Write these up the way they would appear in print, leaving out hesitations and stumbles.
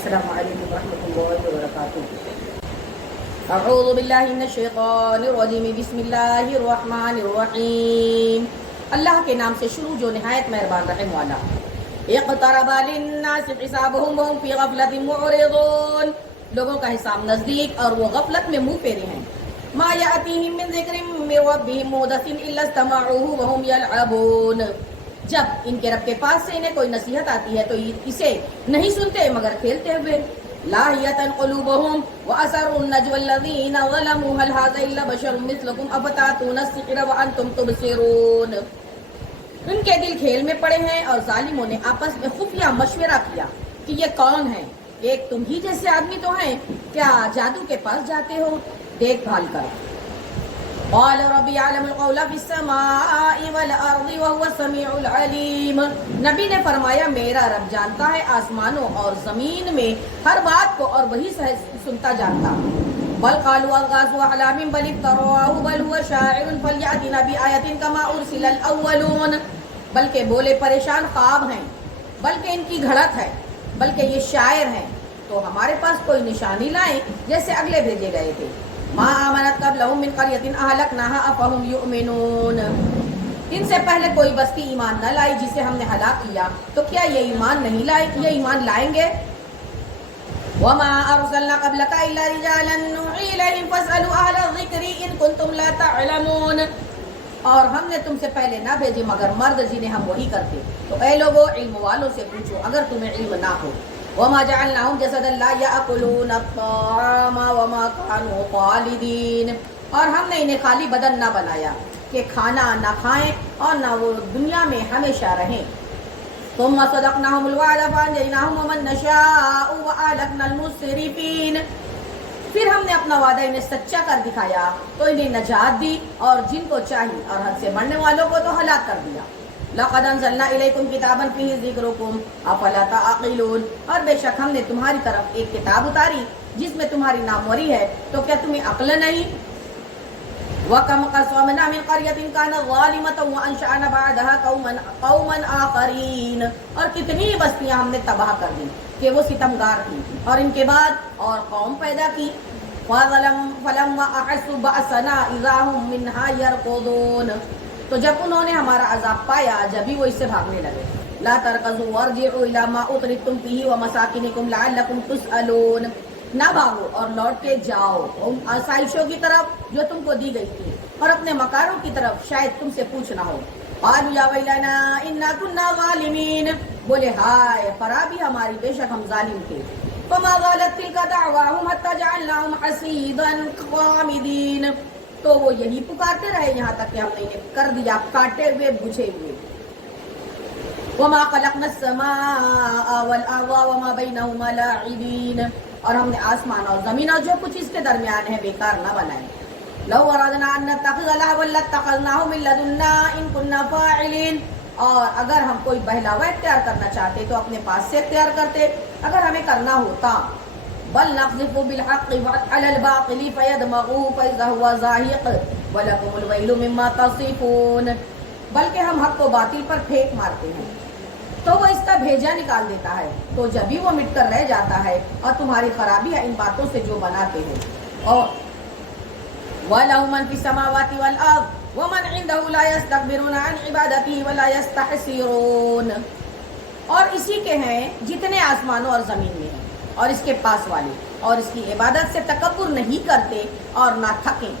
السلام علیکم ورحمۃ اللہ وبرکاتہ۔ اعوذ باللہ من الشیطان الرجیم، بسم اللہ الرحمن الرحیم۔ اللہ کے نام سے شروع جو نہایت مہربان رحم والا۔ اقترب للناس حسابهم وهم في غفلة معرضون، لوگوں کا حساب نزدیک اور وہ غفلت میں منہ پھیرے ہیں۔ ما یأتیہم من ذکر من ربہم محدث الا استمعوه وهم يلعبون، جب ان کے رب کے پاس سے انہیں کوئی نصیحت آتی ہے تو اسے نہیں سنتے مگر کھیلتے ہوئے۔ لاہیۃ قلوبہم واسروا النجوى الذین ظلموا هل هذا الا بشر مثلکم افتاتون السحر وانتم تبصرون، ان کے دل کھیل میں پڑے ہیں اور ظالموں نے آپس میں خفیہ مشورہ کیا کہ یہ کون ہے، ایک تم ہی جیسے آدمی تو ہیں، کیا جادو کے پاس جاتے ہو؟ دیکھ بھال کر۔ قال رب يعلم القول في السماء والارض وهو السميع العليم، نبی نے فرمایا میرا رب جانتا ہے آسمانوں اور زمین میں ہر بات کو اور وہی سنتا جانتا۔ بل قالوا اضغاث احلام بل افتراه بل هو شاعر فليأتنا بآية كما ارسل الاولون، بلکہ بولے پریشان خواب ہیں، بلکہ ان کی گھڑت ہے، بلکہ یہ شاعر ہیں، تو ہمارے پاس کوئی نشانی لائیں جیسے اگلے بھیجے گئے تھے۔ ما آمنت قبلهم من قرية أهلكناها أفهم يؤمنون، ان سے پہلے کوئی بستی ایمان نہ لائی جسے ہم نے ہلاک کیا، تو کیا یہ ایمان نہیں لائے، یہ ایمان لائیں گے؟ وما أرسلنا قبلك إلا رجالا نوحي إليهم فاسألوا أهل الذكر إن كنتم لا تعلمون، اور ہم نے تم سے پہلے نہ بھیجے مگر مرد جنہیں ہم وہی کرتے، تو اے لوگوں علم والوں سے پوچھو اگر تمہیں علم نہ ہو۔ وما جعلناهم جسدا لا يأكلون الطعام وما كانوا خالدين، اور ہم نے انہیں خالی بدن نہ بنایا کہ کھانا نہ کھائیں اور نہ وہ دنیا میں ہمیشہ رہیں۔ ثم صدقناهم الوعد فأنجيناهم ومن نشاء وأهلكنا المسرفين، پھر ہم نے اپنا وعدہ انہیں سچا کر دکھایا تو انہیں نجات دی اور جن کو چاہی اور حد سے بڑھنے والوں کو تو ہلاک کر دیا۔ لقد انزلنا الیکم کتابا فیہ ذکرکم افلا تعقلون، اور بے شک ہم نے تمہاری طرف ایک کتاب اتاری جس میں تمہاری ناموری ہے، تو کیا تمہیں عقل نہیں؟ وَكَمْ قَصَمْنَا مِنْ قَرْيَةٍ كَانَتْ ظَالِمَةً وَأَنشَأْنَا بَعْدَهَا قَوْمًا آخَرِينَ، اور کتنی بستیاں ہم نے تباہ کر دی کہ وہ ستمگار تھیں، اور ان کے بعد اور قوم پیدا کی۔ فَلَمَّا أَحَسُّوا بَأْسَنَا إِذَا هُمْ مِنْهَا يَرْكُضُونَ، تو جب انہوں نے ہمارا عذاب پایا جبھی وہ اس سے بھاگنے لگے۔ لا تركضوا وارجعوا الى ما اترفتم فيه ومساكنكم لعلكم تسألون، نہ بھاگو اور لوٹ کے جاؤ ان آسائشوں کی طرف جو تم کو دی گئی تھی اور اپنے مکاروں کی طرف شاید تم سے پوچھنا ہو۔ قالوا یا ویلنا انا كنا ظالمین، بولے ہائے خرابی ہماری، بے شک ہم ظالم تھے۔ فما زالت تلك دعواهم حتى جعلناهم حصيدا خامدين، تو وہ یہی پکارتے رہے یہاں تک کہ ہم نے انہیں کر دیا کاٹے ہوئے بجھے ہوئے۔ وما خلقنا السماء والارض وما بينهما لاعبين، اور ہم نے آسمان اور زمین اور جو کچھ اس کے درمیان ہے بیکار نہ بنائے۔ لو ارادنا ان نتخذ لهوا لاتخذناه من لدنا ان كنا فاعلين، اور اگر ہم کوئی بہلاوا اختیار کرنا چاہتے تو اپنے پاس سے اختیار کرتے اگر ہمیں کرنا ہوتا۔ بل نقذف بالحق على الباطل فيدمغه فإذا هو زاهق ولكم الويل مما تصفون، بلکہ ہم حق کو باطل پر پھینک مارتے ہیں تو وہ اس کا بھیجا نکال دیتا ہے، تو جبھی وہ مٹ کر رہ جاتا ہے، اور تمہاری خرابی ہے ان باتوں سے جو بناتے ہو۔ اور وَلَهُ مَنْ فِي السَّمَاوَاتِ وَالْأَرْضِ وَمَنْ عِنْدَهُ لَا يَسْتَكْبِرُونَ عَنْ عِبَادَتِهِ وَلَا يَسْتَحْسِرُونَ، اور اسی کے ہیں جتنے آسمانوں اور زمین میں ہیں اور اس کے پاس والے، اور اس کی عبادت سے تکبر نہیں کرتے اور نہ تھکیں۔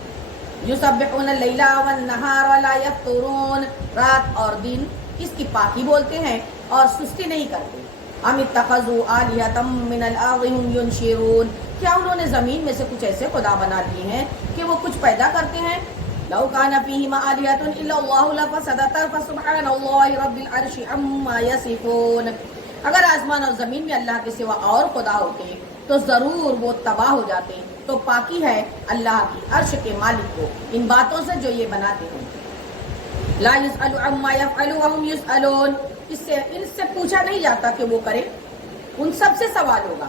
یسبحون اللیل والنہار ولا یفترون، رات اور دن اس کی پاکی بولتے ہیں اور سستی نہیں کرتے۔ ام اتخذوا آلہۃ من الارض هم ینشرون، کیا انہوں نے زمین میں سے کچھ ایسے خدا بنا لیے ہیں کہ وہ کچھ پیدا کرتے ہیں؟ لو کان فیہما آلہۃ الا اللہ لفسدتا فسبحان اللہ رب العرش عما یصفون، اگر آسمان اور زمین میں اللہ کے سوا اور خدا ہوتے تو ضرور وہ تباہ ہو جاتے، تو پاکی ہے اللہ کی عرش کے مالک کو ان باتوں سے جو یہ بناتے ہیں۔ لا يسأل عما يفعل وهم يسألون، ان سے پوچھا نہیں جاتا کہ وہ کرے، ان سب سے سوال ہوگا۔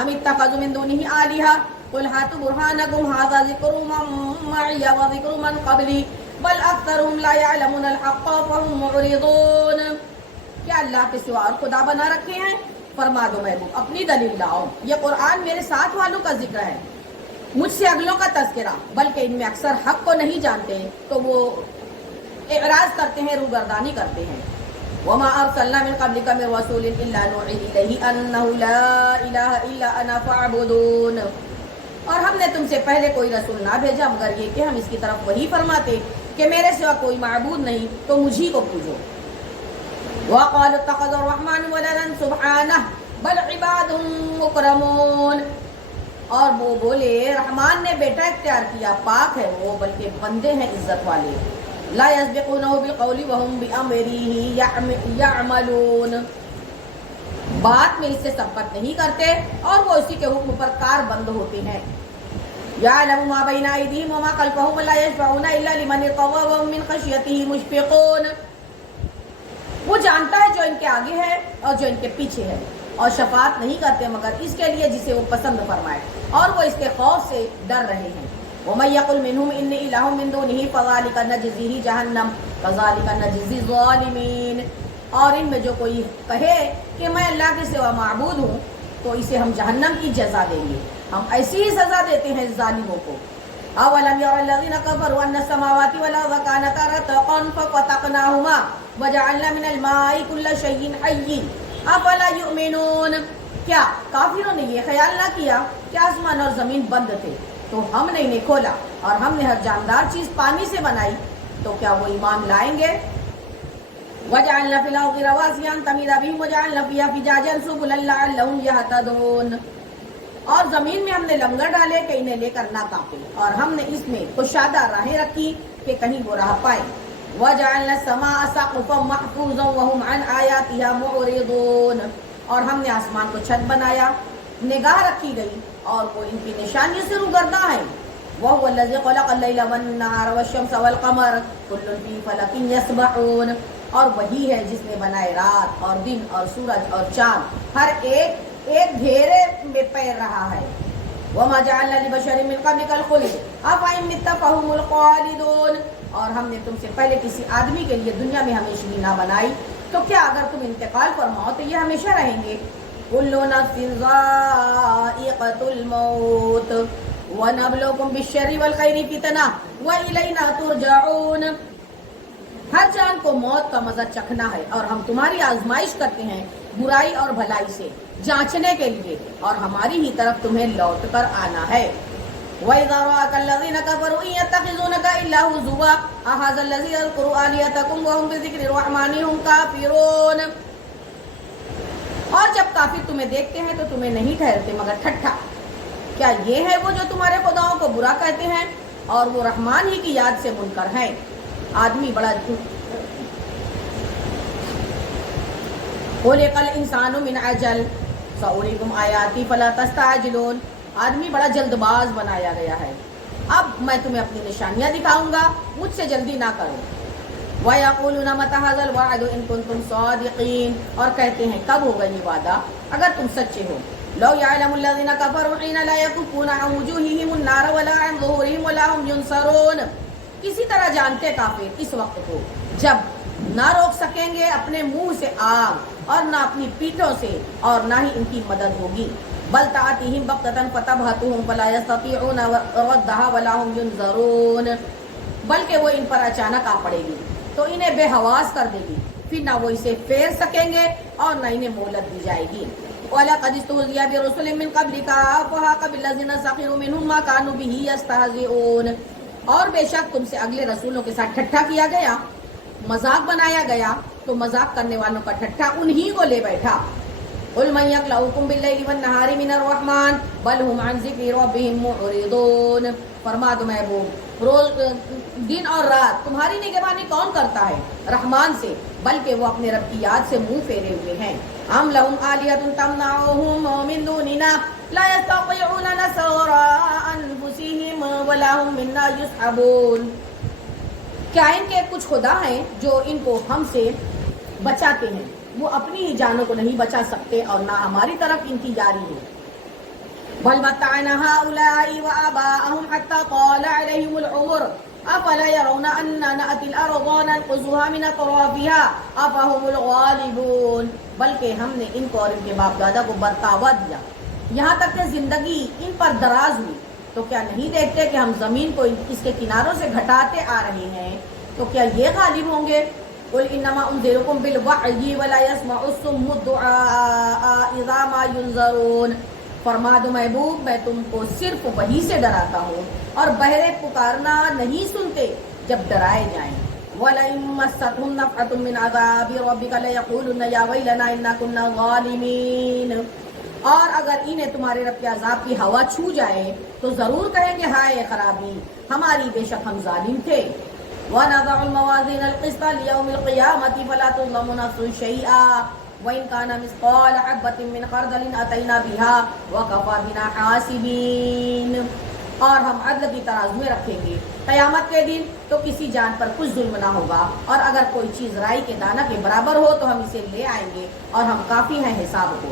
ام اتخذوا من دونه آلهة قل هاتوا برهانكم هذا ذكر من معي وذكر من قبلي بل اکثرهم لا يعلمون الحق فهم معرضون، کیا اللہ کے سوا اور خدا بنا رکھے ہیں؟ فرما دو محبوب اپنی دلیل لاؤ، یہ قرآن میرے ساتھ والوں کا ذکر ہے، مجھ سے اگلوں کا تذکرہ، بلکہ ان میں اکثر حق کو نہیں جانتے تو وہ اعراض کرتے ہیں، روگردانی کرتے ہیں۔ وما ارسلنا من قبلك من رسول الا نوحي اليه انه لا اله الا انا فاعبدون، اور ہم نے تم سے پہلے کوئی رسول نہ بھیجا مگر یہ کہ ہم اس کی طرف وہی فرماتے کہ میرے سوا کوئی معبود نہیں تو مجھی کو پوجو۔ وقالوا اتخذ الرحمن ولدا سبحانه بل عباد مکرمون، اور وہ بولے رحمان نے بیٹا اختیار کیا، پاک ہے وہ، بلکہ بندے ہیں عزت والے۔ لا يسبقونه بالقول وهم بأمره يعملون، بات میں اس سے سبقت نہیں کرتے اور وہ اسی کے حکم پر کار بند ہوتے ہیں۔ يعلم ما بين أيديهم وما خلفهم ولا يشفعون إلا لمن ارتضى وهم من خشيته مشفقون، وہ جانتا ہے جو ان کے آگے ہے اور جو ان کے پیچھے ہے، اور شفاعت نہیں کرتے مگر اس کے لیے جسے وہ پسند فرمائے، اور وہ اس کے خوف سے ڈر رہے ہیں۔ وَمَن يَقُلْ مِنْهُمْ إِنِّي إِلَٰهٌ مِّن دُونِهِ فَذَٰلِكَ نَجْزِيهِ جَهَنَّمَ كَذَٰلِكَ نَجْزِي الظَّالِمِينَ، اور ان میں جو کوئی کہے کہ میں اللہ کے سوا معبود ہوں تو اسے ہم جہنم کی جزا دیں گے، ہم ایسی ہی سزا دیتے ہیں ظالموں کو۔ أَوَلَمْ يَرَ الَّذِينَ كَفَرُوا أَنَّ السَّمَاوَاتِ وَالْأَرْضَ كَانَتَا رَتْقًا فَفَتَقْنَاهُمَا وَجَعَلْنَا مِنَ الْمَاءِ كُلَّ شَيْءٍ حَيٍّ أَفَلَا يُؤْمِنُونَ، کیا کافروں نے یہ خیال نہ کیا کہ آسمان اور زمین بند تھے تو ہم نے انہیں کھولا اور ہم نے ہر جاندار چیز پانی سے بنائی، تو کیا وہ ایمان لائیں گے؟ وَجَعَلْنَا فِي الْأَرْضِ رَوَاسِيَ أَن تَمِيدَ بِهِمْ وَجَعَلْنَا فِيهَا فِجَاجًا سُبُلًا لَعَلَّهُمْ يَهْتَدُونَ، اور زمین میں ہم نے لنگر ڈالے کہ انہیں لے کر نہ کاپے، اور ہم نے اس میں کشادہ راہیں رکھی کہ کہیں وہ راہ پائیں۔ وَجَعَلْنَا السَّمَاءَ سَقْفًا مَحْفُوظًا وَهُمْ عَنْ آيَاتِهَا مُعْرِضُونَ، اور ہم نے آسمان کو چھت بنایا، نگاہ رکھی گئی اور وہ ان کی نشانیوں سے روگرداں ہیں۔ وَهُوَ الَّذِي خَلَقَ اللَّيْلَ وَالنَّهَارَ وَالشَّمْسَ وَالْقَمَرَ كُلٌّ فِي فَلَكٍ يَسْبَحُونَ، اور وہی ہے جس نے بنائے رات اور دن اور سورج اور چاند، ہر ایک ایک گھیرے میں پیر رہا ہے۔ وَمَا جَعَلْنَا لِبَشَرٍ مِّن قَبْلِكَ الْخُلْدَ أَفَإِن مِّتَّ فَهُمُ الْخَالِدُونَ، اور ہم نے تم سے پہلے کسی آدمی کے لیے دنیا میں ہمیشگی نہ بنائی تو کیا اگر تم انتقال فرماؤ تو یہ ہمیشہ رہیں گے۔ كُلُّ نَفْسٍ ذَائِقَةُ الْمَوْتِ وَنَبْلُوكُم بِالشَّرِّ وَالْخَيْرِ فِتْنَةً وَإِلَيْنَا تُرْجَعُونَ، ہر جان کو موت کا مزہ چکھنا ہے اور ہم تمہاری آزمائش کرتے ہیں برائی اور بھلائی سے جانچنے کے لیے، اور ہماری ہی طرف تمہیں لوٹ کر آنا ہے۔ وَإِذَا رَآكَ الَّذِينَ كَفَرُوا إِن يَتَّخِذُونَكَ إِلَّا هُزُوًا أَهَٰذَا الَّذِي يَذْكُرُ آلِهَتَكُمْ وَهُمْ بِذِكْرِ الرَّحْمَٰنِ هُمْ كَافِرُونَ، اور جب کافر تمہیں دیکھتے ہیں تو تمہیں نہیں ٹھہرتے مگر ٹھٹھا، کیا یہ ہے وہ جو تمہارے خداؤں کو برا کہتے ہیں اور وہ رحمان ہی کی یاد سے منکر ہیں۔ آدمی بڑا خُلِقَ الْإِنسَانُ مِنْ عَجَلٍ سَأُرِيكُمْ آيَاتِي فَلَا تَسْتَعْجِلُونَ، آدمی بڑا جلد باز بنایا گیا ہے، اب میں تمہیں اپنی نشانیاں دکھاؤں گا، مجھ سے جلدی نہ کرو۔ وَيَقُولُونَ مَتَىٰ هَٰذَا الْوَعْدُ إِن كُنتُمْ صَادِقِينَ، اور کہتے ہیں کب ہوگا یہ وعدہ اگر تم سچے ہو۔ لَوْ يَعْلَمُ الَّذِينَ كَفَرُوا حِينَ لَا يَكُفُّونَ عَنْ وُجُوهِهِمُ النَّارَ وَلَا عَنْ ظُهُورِهِمْ وَلَا هُمْ يُنصَرُونَ، کسی طرح جانتے کافر اس وقت کو جب نہ روک سکیں گے اپنے منہ سے آگ اور نہ اپنی پیٹھوں سے اور نہ ہی ان کی مدد ہوگی۔ بل تأتيهم بغتة فتبهتهم فلا يستطيعون ردها ولا هم ينظرون، بلکہ وہ ان پر اچانک آ پڑے گی تو انہیں بے حواس کر دے گی، پھر نہ وہ اسے پھیر سکیں گے اور نہ انہیں مہلت دی جائے گی۔ وَلَقَدِ اسْتُهْزِئَ بِرُسُلٍ مِّن قَبْلِكَ فَحَاقَ بِالَّذِينَ سَخِرُوا مِنْهُم مَّا كَانُوا بِهِ يَسْتَهْزِئُونَ، اور بے شک تم سے اگلے رسولوں کے ساتھ ٹھٹھا کیا گیا، مذاق بنایا گیا، تو مذاق کرنے والوں کا ٹھٹھا انہی کو لے بیٹھا۔ قُلْ مَن يَكْلَؤُكُم بِاللَّيْلِ وَالنَّهَارِ مِنَ الرَّحْمَٰنِ بَلْ هُمْ عَن ذِكْرِ رَبِّهِم مُّعْرِضُونَ، فرما دو محبوب روز دن اور رات تمہاری نگہبانی کون کرتا ہے؟ رحمان سے، بلکہ وہ اپنے رب کی یاد سے منہ پھیرے ہوئے ہیں۔ أَمْ لَهُمْ آلِهَةٌ تَمْنَعُهُم مِّن دُونِنَا لَا يَسْتَطِيعُونَ نَصْرَ أَنفُسِهِمْ وَلَا هُم مِّنَّا يُصْحَبُونَ، کیا ان کے کچھ خدا ہیں جو ان کو ہم سے بچاتے ہیں؟ وہ اپنی ہی جانوں کو نہیں بچا سکتے اور نہ ہماری طرف ان کی جاری ہے۔ بل متعنا هؤلاء وآباءهم حتى طال عليهم العمر افلا يرون انا ناتي الارض ننقصها من اطرافها افهم الغالبون، بلکہ ہم نے ان کو اور ان کے باپ دادا کو برتاوا دیا یہاں تک کہ زندگی ان پر دراز ہوئی، تو کیا نہیں دیکھتے کہ ہم زمین کو اس کے کناروں سے گھٹاتے آ رہے ہیں، تو کیا یہ غالب ہوں گے؟ قل انما انذرکم بالوحی ولا يسمع الصم الدعاء اذا ما ينذرون، فرما دو محبوب میں تم کو صرف وحی سے ڈراتا ہوں اور بہرے پکارنا نہیں سنتے جب ڈرائے جائیں۔ وَلَئِن مَسَّتْهُمْ نَفْحَةٌ مِّنْ عَذَابِ رَبِّكَ لَيَقُولُنَّ يَا وَيْلَنَا إِنَّا كُنَّا ظَالِمِينَ، اور اگر انہیں تمہارے رب کے عذاب کی ہوا چھو جائے تو ضرور کہیں گے ہائے خرابی ہماری، بے شک ہم ظالم تھے۔ وَنَضَعُ الْمَوَازِينَ الْقِسْطَ لِيَوْمِ الْقِيَامَةِ فَلَا تُظْلَمُ نَفْسٌ شَيْئًا وَإِنْ كَانَ مِثْقَالَ حَبَّةٍ مِّنْ خَرْدَلٍ أَتَيْنَا بِهَا وَكَفَىٰ بِنَا حَاسِبِينَ، اور ہم عدل کی ترازو میں رکھیں گے قیامت کے دن تو کسی جان پر کچھ ظلم نہ ہوگا، اور اگر کوئی چیز رائی کے دانہ کے برابر ہو تو ہم اسے لے آئیں گے اور ہم کافی ہیں حساب کو۔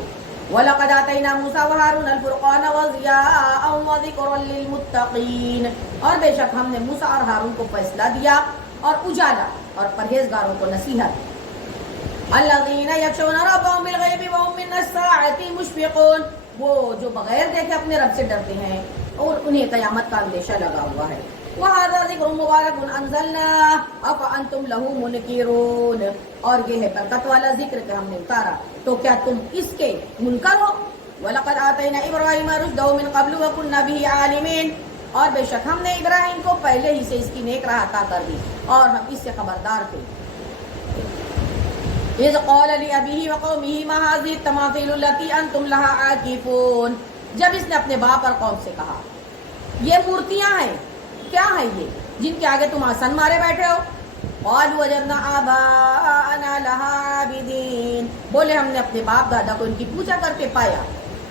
وَلَقَدْ آتَيْنَا مُوسَىٰ وَهَارُونَ الْفُرْقَانَ وَضِيَاءً وَذِكْرًا لِّلْمُتَّقِينَ، اور بے شک ہم نے موسیٰ اور ہارون کو فیصلہ دیا اور اجالا اور پرہیزگاروں کو نصیحت۔ الَّذِينَ يَخْشَوْنَ رَبَّهُم بِالْغَيْبِ وَهُم مِّنَ السَّاعَةِ مُشْفِقُونَ، وہ جو بغیر دیکھے اپنے رب سے ڈرتے ہیں اور انہیں قیامت کا اندیشہ لگا ہوا ہے۔ وَهَذَا ذِكْرٌ مُبَارَكٌ أَنزَلْنَاهُ أَفَأَنتُمْ لَهُ مُنكِرُونَ، اور یہ ہے برکت والا ذکر کہ ہم نے اتارا تو کیا تم اس کے منکر ہو؟ وَلَقَدْ آتَيْنَا إِبْرَاهِيمَ رُشْدَهُ مِن قَبْلُ وَكُنَّا بِهِ عَالِمِينَ، اور بے شک ہم نے ابراہیم کو پہلے ہی سے اس کی نیک راہ عطا کر دی اور ہم اس سے خبردار تھے۔ إِذْ قَالَ لِأَبِيهِ وَقَوْمِهِ مَا هَٰذِهِ التَّمَاثِيلُ الَّتِي أَنتُمْ لَهَا عَاكِفُونَ، جب اس نے اپنے باپ اور قوم سے کہا یہ مورتیاں ہیں، کیا ہیں یہ جن کے آگے تم آسن مارے بیٹھے ہو؟ قَالُوا وَجَدْنَا آبَاءَنَا لَهَا عَابِدِينَ، بولے ہم نے اپنے باپ دادا کو ان کی پوجا کرتے پایا۔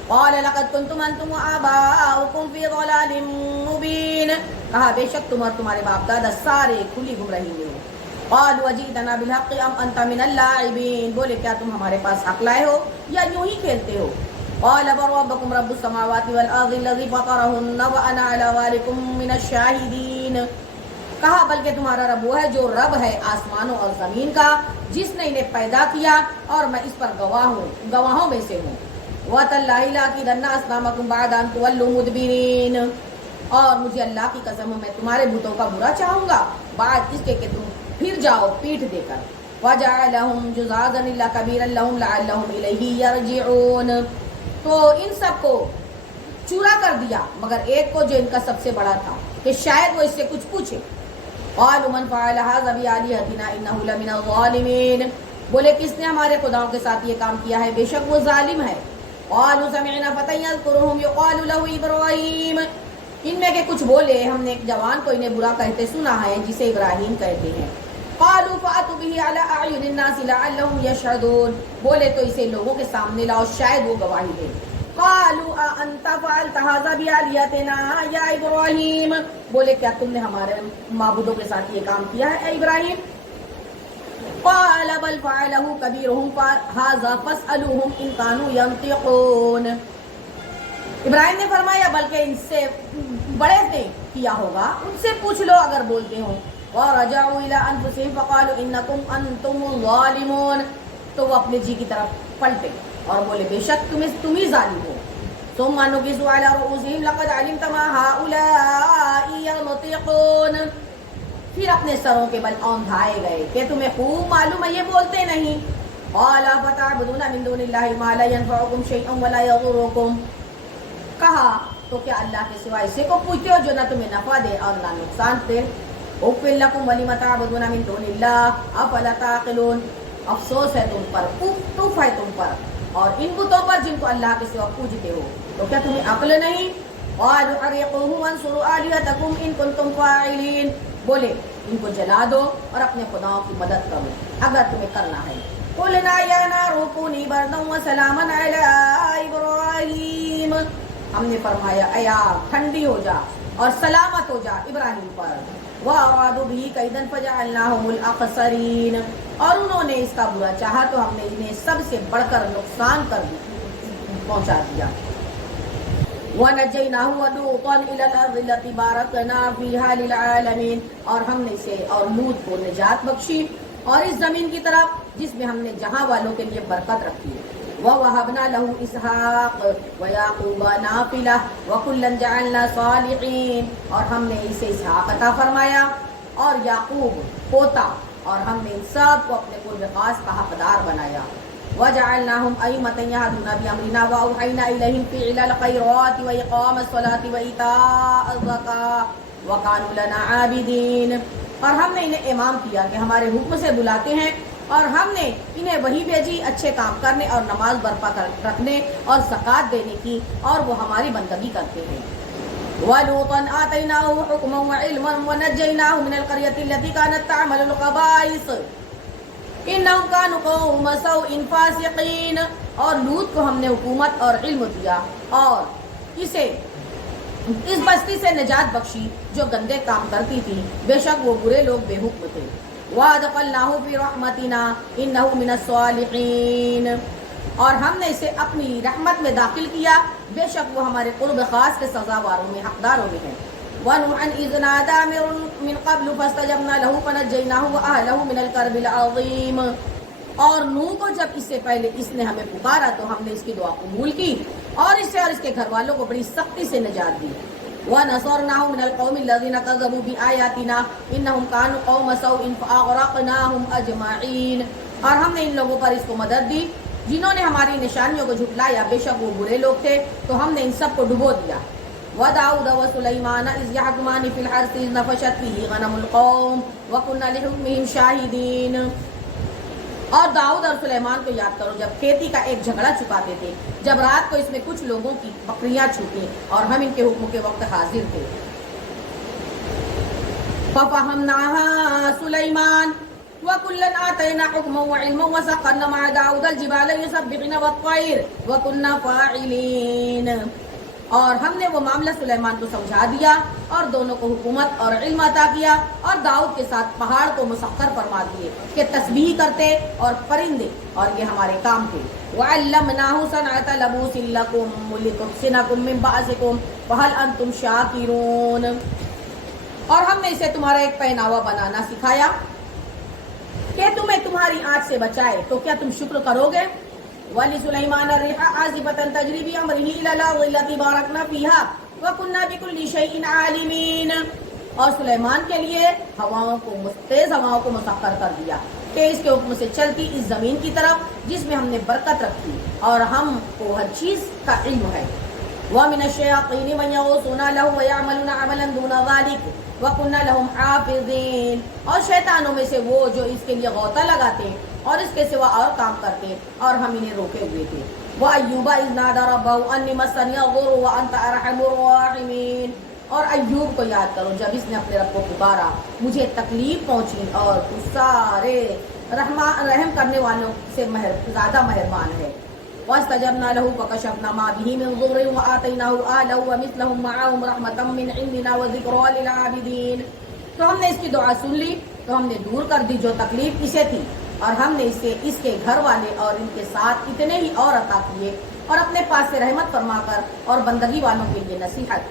قَالَ لَقَدْ كُنْتُمْ أَنْتُمْ وَآبَاؤُكُمْ فِي ضَلَالٍ مُّبِينٍ، کہا بے شک تم اور تمہارے باپ دادا سارے کھلی گمراہی میں ہو۔ قَالُوا وَجِئْتَنَا بِالْحَقِّ أَمْ أَنْتَ مِنَ اللَّاعِبِينَ، بولے کیا تم ہمارے پاس حق لائے ہو یا یوں ہی کھیلتے ہو؟ قَالَ بَلْ رَبُّكُمْ رَبُّ السَّمَاوَاتِ وَالْأَرْضِ الَّذِي فَطَرَهُنَّ وَأَنَا عَلَىٰ ذَٰلِكُم مِّنَ الشَّاهِدِينَ، کہا بلکہ تمہارا رب وہ ہے جو رب ہے آسمانوں اور زمین کا، جس نے انہیں پیدا کیا اور میں اس پر گواہ ہوں، گواہوں میں سے ہوں۔ وَتَاللَّهِ لَأَكِيدَنَّ أَصْنَامَكُمْ بَعْدَ أَن تُوَلُّوا مُدْبِرِينَ، اور مجھے اللہ کی قسم میں تمہارے بتوں کا برا چاہوں گا بعد اس کے کہ تم پھر جاؤ پیٹھ دے کر۔ وَجَعَلَهُمْ جُذَاذًا إِلَّا كَبِيرًا لَّهُمْ لَعَلَّهُمْ إِلَيْهِ يَرْجِعُونَ، تو ان سب کو چورا کر دیا مگر ایک کو جو ان کا سب سے بڑا تھا کہ شاید وہ اس سے کچھ پوچھے۔ قَالُوا مَنْ فَعَلَ هَٰذَا بِآلِهَتِنَا إِنَّهُ لَمِنَ الظَّالِمِينَ، بولے کس نے ہمارے خداؤں کے ساتھ یہ کام کیا ہے، بے شک وہ ظالم ہے۔ قَالُوا سَمِعْنَا فَتًى يَذْكُرُهُمْ يُقَالُ لَهُ إِبْرَاهِيمُ، ان میں کے کچھ بولے ہم نے ایک جوان کو انہیں برا کہتے سنا ہے جسے ابراہیم کہتے ہیں۔ قَالُوا فَأْتُوا بِهِ عَلَىٰ أَعْيُنِ النَّاسِ لَعَلَّهُمْ يَشْهَدُونَ، بولے تو اسے لوگوں کے سامنے لاؤ شاید وہ گواہی دیں۔ قَالُوا أَأَنتَ فَعَلْتَ هَٰذَا بِآلِهَتِنَا يَا إِبْرَاهِيمُ، بولے کیا تم نے ہمارے معبودوں کے ساتھ یہ کام کیا ہے اے ابراہیم؟ قَالَ بَلْ فَعَلَهُ كَبِيرُهُمْ هَٰذَا فَاسْأَلُوهُمْ إِن كَانُوا يَنطِقُونَ، ابراہیم نے فرمایا بلکہ ان سے بڑے نے کیا ہوگا، ان سے پوچھ لو اگر بولتے ہوں۔ وَرَجَعُوا إِلَىٰ أَنفُسِهِمْ فَقَالُوا إِنَّكُمْ أَنتُمُ الظَّالِمُونَ، تو وہ اپنے جی کی طرف پلٹے اور بولے بے شک تم ہی ظالم ہو۔ ثُمَّ نُكِسُوا عَلَىٰ رُءُوسِهِمْ لَقَدْ عَلِمْتَ مَا هَٰؤُلَاءِ يَنطِقُونَ، پھر اپنے سروں کے بل اوندھائے گئے کہ تمہیں خوب معلوم ہے یہ بولتے نہیں۔ قَالَ فَتَعْبُدُونَ مِن دُونِ اللَّهِ مَا لَا يَنفَعُكُمْ شَيْئًا وَلَا يَضُرُّكُمْ، کہا تو کیا اللہ کے سوا اسے کو پوچھتے ہو جو نہ تمہیں نفع دے اور نہ نقصان دے؟ اُفٍّ لَكُمْ وَلِمَ تَعْبُدُونَ مِن دُونِ اللَّهِ أَفَلَا تَعْقِلُونَ، افسوس ہے تم پر، اف ہے تم پر اور ان بتوں پر جن کو اللہ کے سوا پوجتے ہو، تو کیا تمہیں عقل نہیں؟ قَالُوا حَرِّقُوهُ وَانصُرُوا آلِهَتَكُمْ إِن كُنتُمْ فَاعِلِينَ، بولے ان کو جلا دو اور اپنے خداؤں کی مدد کرو اگر تمہیں کرنا ہے۔ قُلْنَا يَا نَارُ كُونِي بَرْدًا وَسَلَامًا عَلَىٰ إِبْرَاهِيمَ، ہم نے فرمایا اے آگ ٹھنڈی ہو جا اور سلامت ہو جا ابراہیم پر۔ وَأَرَادُوا بِهِ كَيْدًا فَجَعَلْنَاهُمُ الْأَخْسَرِينَ، اور انہوں نے اس کا برا چاہا تو ہم نے انہیں سب سے بڑھ کر نقصان کر پہنچا دیا۔ وَنَجَّيْنَاهُ وَلُوطًا إِلَى الْأَرْضِ الَّتِي بَارَكْنَا فِيهَا لِلْعَالَمِينَ، اور ہم نے اسے اور لوط کو نجات بخشی اور اس زمین کی طرف جس میں ہم نے جہاں والوں کے لیے برکت رکھی۔ وَوَهَبْنَا لَهُ إِسْحَاقَ وَيَعْقُوبَ نَافِلَةً وَكُلًّا جَعَلْنَا صَالِحِينَ، اور ہم نے اسے اسحاق عطا فرمایا اور یعقوب پوتا، اور ہم نے ان سب کو اپنے قرب خاص کا حقدار بنایا۔ وَجَعَلْنَاهُمْ أَئِمَّةً يَهْدُونَ بِأَمْرِنَا وَأَوْحَيْنَا إِلَيْهِمْ فِعْلَ الْخَيْرَاتِ وَإِقَامَ الصَّلَاةِ وَإِيتَاءَ الزَّكَاةِ وَكَانُوا لَنَا عَابِدِينَ، اور ہم نے انہیں امام کیا کہ ہمارے حکم سے بلاتے ہیں، اور ہم نے انہیں وہی بھیجی اچھے کام کرنے اور نماز برپا رکھنے اور زکوٰۃ دینے کی، اور وہ ہماری بندگی کرتے ہیں۔ وَلُوطًا آتَيْنَاهُ حُكْمًا وَعِلْمًا وَنَجَّيْنَاهُ مِنَ الْقَرْيَةِ الَّتِي كَانَتْ تَعْمَلُ الْخَبَائِثَ إِنَّهُمْ كَانُوا قَوْمَ سَوْءٍ فَاسِقِينَ، اور لوط کو ہم نے حکومت اور علم دیا اور اسے اس بستی سے نجات بخشی جو گندے کام کرتی تھی، بے شک وہ برے لوگ بے حکم تھے۔ وَأَدْخَلْنَاهُ فِي رَحْمَتِنَا إِنَّهُ مِنَ الصَّالِحِينَ، اور ہم نے اسے اپنی رحمت میں داخل کیا، بے شک وہ ہمارے قرب خاص کے سزاواروں میں حقداروں میں ہے۔ وَنُوحًا إِذْ نَادَىٰ مِن قَبْلُ فَاسْتَجَبْنَا لَهُ فَنَجَّيْنَاهُ وَأَهْلَهُ مِنَ الْكَرْبِ الْعَظِيمِ، اور نوح کو جب اس سے پہلے اس نے ہمیں پکارا تو ہم نے اس کی دعا قبول کی اور اسے اور اس کے گھر والوں کو بڑی سختی سے نجات دی۔ وَنَصَرْنَاهُ مِنَ الْقَوْمِ الَّذِينَ كَذَّبُوا بِآيَاتِنَا إِنَّهُمْ كَانُوا قَوْمَ سَوْءٍ فَأَغْرَقْنَاهُمْ أَجْمَعِينَ، اور ہم نے ان لوگوں پر اس کو مدد دی جنہوں نے ہماری نشانیوں کو جھٹلایا، بے شک وہ برے لوگ تھے، تو ہم نے ان سب کو ڈبو دیا۔ وَدَاوُدَ وَسُلَيْمَانَ إِذْ يَحْكُمَانِ فِي الْحَرْثِ إِذْ نَفَشَتْ فِيهِ غَنَمُ الْقَوْمِ وَكُنَّا لِحُكْمِهِمْ شَاهِدِينَ، اور داؤد اور سلیمان کو یاد کرو جب کھیتی کا ایک جھگڑا چکاتے تھے، جب رات کو اس میں کچھ لوگوں کی بکریاں چھوٹیں اور ہم ان کے حکم کے وقت حاضر تھے۔ فَفَهَمْنَاهَا سُلَيْمَانَ وَكُلًّا آتَيْنَا حُكْمًا وَعِلْمًا وَسَخَّرْنَا مَعَ دَاوُدَ الْجِبَالَ يُسَبِّحْنَ وَالطَّيْرَ وَكُنَّا فَاعِلِينَ، اور ہم نے وہ معاملہ سلیمان کو سمجھا دیا اور دونوں کو حکومت اور علم عطا کیا، اور داؤد کے ساتھ پہاڑ کو مسخر فرما دیے کہ تسبیح کرتے اور پرندے، اور یہ ہمارے کام تھے۔ وَعَلَّمْنَاهُ صَنْعَةَ لَبُوسٍ لَكُمْ لِتُحْصِنَكُم مِّن بَأْسِكُمْ فَهَلْ أَنتُمْ شَاكِرُونَ، اور ہم نے اسے تمہارا ایک پہناوا بنانا سکھایا کہ تمہیں تمہاری آنچ سے بچائے، تو کیا تم شکر کرو گے؟ وَلِسُلَيْمَانَ الرِّيحَ عَاصِفَةً تَجْرِي بِأَمْرِهِ إِلَى الْأَرْضِ الَّتِي بَارَكْنَا فِيهَا وَكُنَّا بِكُلِّ شَيْءٍ عَالِمِينَ، اور سلیمان کے لیے تیز ہواؤں کو مسخر کر دیا کہ اس کے حکم سے چلتی اس زمین کی طرف جس میں ہم نے برکت رکھی، اور ہم کو ہر چیز کا علم ہے۔ وَمِنَ الشَّيَاطِينِ مَن يَغُوصُونَ لَهُ وَيَعْمَلُونَ عَمَلًا دُونَ ذَلِكَ وَكُنَّا لَهُمْ حَافِظِينَ، اور شیطانوں میں سے وہ جو اس کے لیے غوطہ لگاتے اور اس کے سوا اور کام کرتے، اور ہم انہیں روکے ہوئے تھے۔ وَأَيُّوبَ إِذْ نَادَىٰ رَبَّهُ أَنِّي مَسَّنِيَ الضُّرُّ وَأَنْتَ أَرْحَمُ الرَّاحِمِينَ، اور ایوب کو یاد کرو جب اس نے اپنے رب کو پکارا، مجھے تکلیف پہنچی اور تو سارے رحم کرنے والوں سے زیادہ مہربان ہے۔ وَاسْتَجَبْنَا لَهُ فَكَشَفْنَا مَا بِهِ مِنْ ضُرٍّ وَآتَيْنَاهُ أَهْلَهُ وَمِثْلَهُمْ مَعَهُمْ رَحْمَةً مِّنْ عِنْدِنَا وَذِكْرَىٰ لِلْعَابِدِينَ، تو ہم نے اس کی دعا سن لی تو ہم نے دور کر دی جو تکلیف اسے تھی، اور ہم نے اسے اس کے گھر والے اور ان کے ساتھ اتنے ہی اور عطا کیے، اور اپنے پاس سے رحمت فرما کر اور بندگی والوں کے لیے نصیحت۔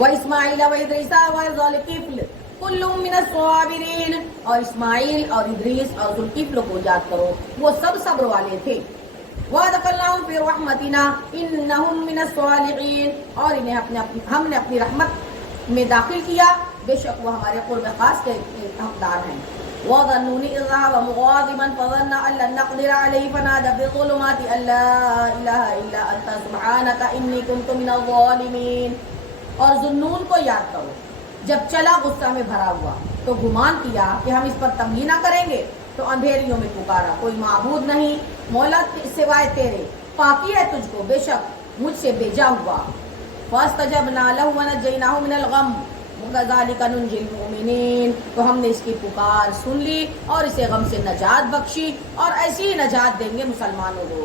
وَإِسْمَاعِيلَ وَإِدْرِيسَ وَذَا الْكِفْلِ كُلٌّ مِّنَ الصَّابِرِينَ، اور اسماعیل اور ادریس اور ذوالکفل کو یاد کرو، وہ سب صبر والے تھے۔ وَأَدْخَلْنَاهُمْ فِي رَحْمَتِنَا إِنَّهُمْ مِنَ الصَّالِحِينَ، اور انہیں ہم نے اپنی رحمت میں داخل کیا، بے شک وہ ہمارے قرب خاص کے حقدار ہیں۔ وَظَنُّونِ إِذْ ذَهَبَ مُغَاضِبًا فَظَنَّ أَن لَّن نَّقْدِرَ عَلَيْهِ فَنَادَىٰ فِي الظُّلُمَاتِ أَن لَّا إِلَٰهَ إِلَّا أَنتَ سُبْحَانَكَ إِنِّي كُنتُ مِنَ الظَّالِمِينَ، اور ذُنُّون کو یاد کرو جب چلا غصہ میں بھرا ہوا تو گمان کیا کہ ہم اس پر تنگی نہ کریں گے، تو اندھیریوں میں پکارا، کوئی معبود نہیں مولا سوائے تیرے، پاکی ہے تجھ کو، بے شک مجھ سے بھیجا ہوا۔ فَاسْتَجَبْنَا لَهُ وَنَجَّيْنَاهُ مِنَ الْغَمِّ وَكَذَٰلِكَ نُنجِي الْمُؤْمِنِينَ، تو ہم نے اس کی پکار سن لی اور اسے غم سے نجات بخشی، اور ایسی ہی نجات دیں گے مسلمانوں کو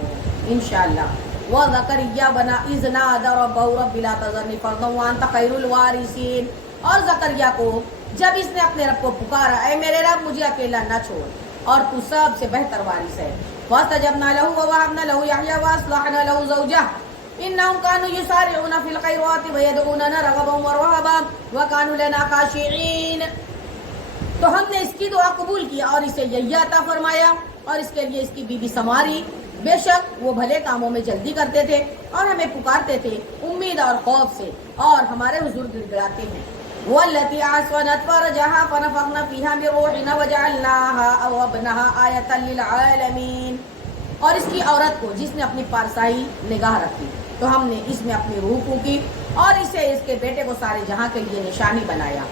انشاءاللہ۔ وَزَكَرِيَّا إِذْ نَادَىٰ رَبَّهُ رَبِّ لَا تَذَرْنِي فَرْدًا وَأَنْتَ خَيْرُ الْوَارِثِينَ، اور زکریا کو جب اس نے اپنے رب کو پکارا، اے میرے رب مجھے اکیلا نہ چھوڑ، اور تو سب سے بہتر وارث ہے۔ وَاسْتَجَبْنَا لَهُ وَوَهَبْنَا لَهُ يَحْيَىٰ وَأَصْلَحْنَا لَهُ زَوْجَهُ انہم کانوا یسارعون فی الخیرات ویدعوننا رغبا ورہبا وکانوا لنا خاشعین. تو ہم نے اس کی دعا قبول کی اور اسے یحییٰ عطا فرمایا اور اس کے لیے اس کی بیوی سنواری. بے شک وہ بھلے کاموں میں جلدی کرتے تھے اور ہمیں پکارتے تھے امید اور خوف سے اور ہمارے حضور گڑ گڑاتے ہیں. والتي أحصنت فرجها فنفخنا فيها من روحنا وجعلناها أو ابنها آية للعالمين. اور اس کی عورت کو جس نے اپنی پارسائی نگاہ رکھی تو ہم نے اس میں اپنی روح پھونکی اور اسے اس کے بیٹے کو سارے جہاں کے لیے نشانی بنایا.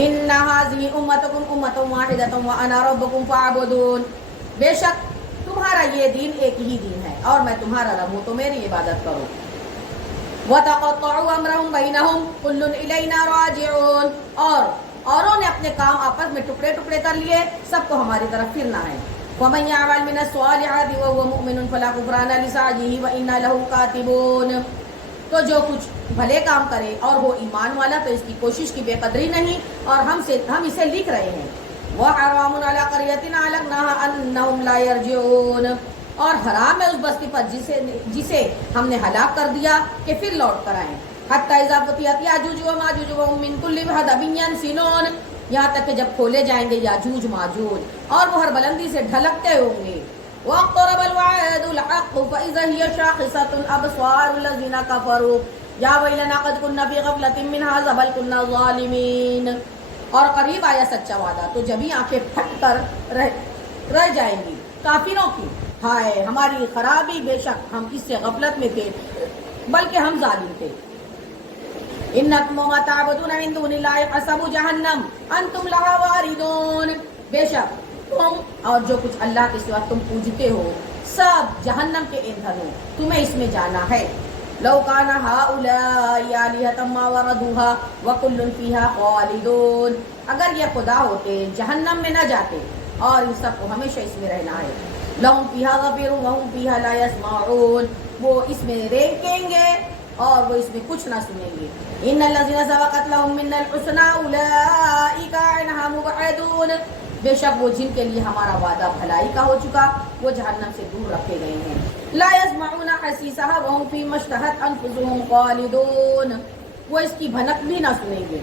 ان هذه امتكم امة واحدة وانا ربكم فاعبدون. بے شک تمہارا یہ دین ایک ہی دین ہے اور میں تمہارا رب ہوں تو میری عبادت کرو. وَتَقَطَّعُوا أَمْرَهُمْ بَيْنَهُمْ كُلٌّ إِلَيْنَا رَاجِعُونَ. اور اوروں نے اپنے کام آپس میں ٹکڑے ٹکڑے کر لیے سب کو ہماری طرف پھرنا ہے. وَمَنْ يَعْمَلْ مِنَ الصَّالِحَاتِ وَهُوَ مُؤْمِنٌ فَلَا كُفْرَانَ لِسَعْيِهِ وَإِنَّا لَهُ كَاتِبُونَ. تو جو کچھ بھلے کام کرے اور وہ ایمان والا تو اس کی کوشش کی بے قدری نہیں اور ہم اسے لکھ رہے ہیں. وَحَرَامٌ عَلَىٰ قَرْيَةٍ أَهْلَكْنَاهَا أَنَّهُمْ لَا يَرْجِعُونَ. اور حرام ہے اس بستی پر جسے ہم نے ہلاک کر دیا کہ پھر لوٹ کر آئیں. حتی اذا فتحت یاجوج وماجوج وهم من كل حدب ينسلون. یہاں تک کہ جب کھولے جائیں گے یاجوج ماجوج اور وہ ہر بلندی سے ڈھلکتے ہوں گے. واقترب الوعد الحق فاذا هي شاخصة ابصار الذين كفروا یا ویلنا قد كنا في غفلة من هذا بل كنا ظالمين. اور قریب آیا سچا وعدہ تو جبھی آنکھیں پھٹ کر رہ جائیں گی کافروں کی. ہائے ہماری خرابی، بے شک ہم اس سے غفلت میں تھے بلکہ ہم ظالم تھے. انکم وما تعبدون من دون اللہ حسب جہنم انتم لہا واردون. بے شک تم اور جو کچھ اللہ کے سوا تم پوجتے ہو سب جہنم کے ایندھن ہو، تمہیں اس میں جانا ہے. لو کان ہؤلاء آلہۃ ما وردوها وکل فیہا خالدون. اگر یہ خدا ہوتے جہنم میں نہ جاتے اور ان سب کو ہمیشہ اس میں رہنا ہے. لہم فیہا زفیر وہم فیہا لا یسمعون. وہ اس میں رینکیں گے اور وہ اس میں کچھ نہ سنیں گے. ان الذین سبقت لہم منا الحسنی اولئک عنہا مبعدون. بے شک وہ جن کے لیے ہمارا وعدہ بھلائی کا ہو چکا وہ جہنم سے دور رکھے گئے ہیں. لا يسمعون حسیسها وهم فيما اشتهت انفسهم خالدون. وہ اس کی بھنک بھی نہ سنیں گے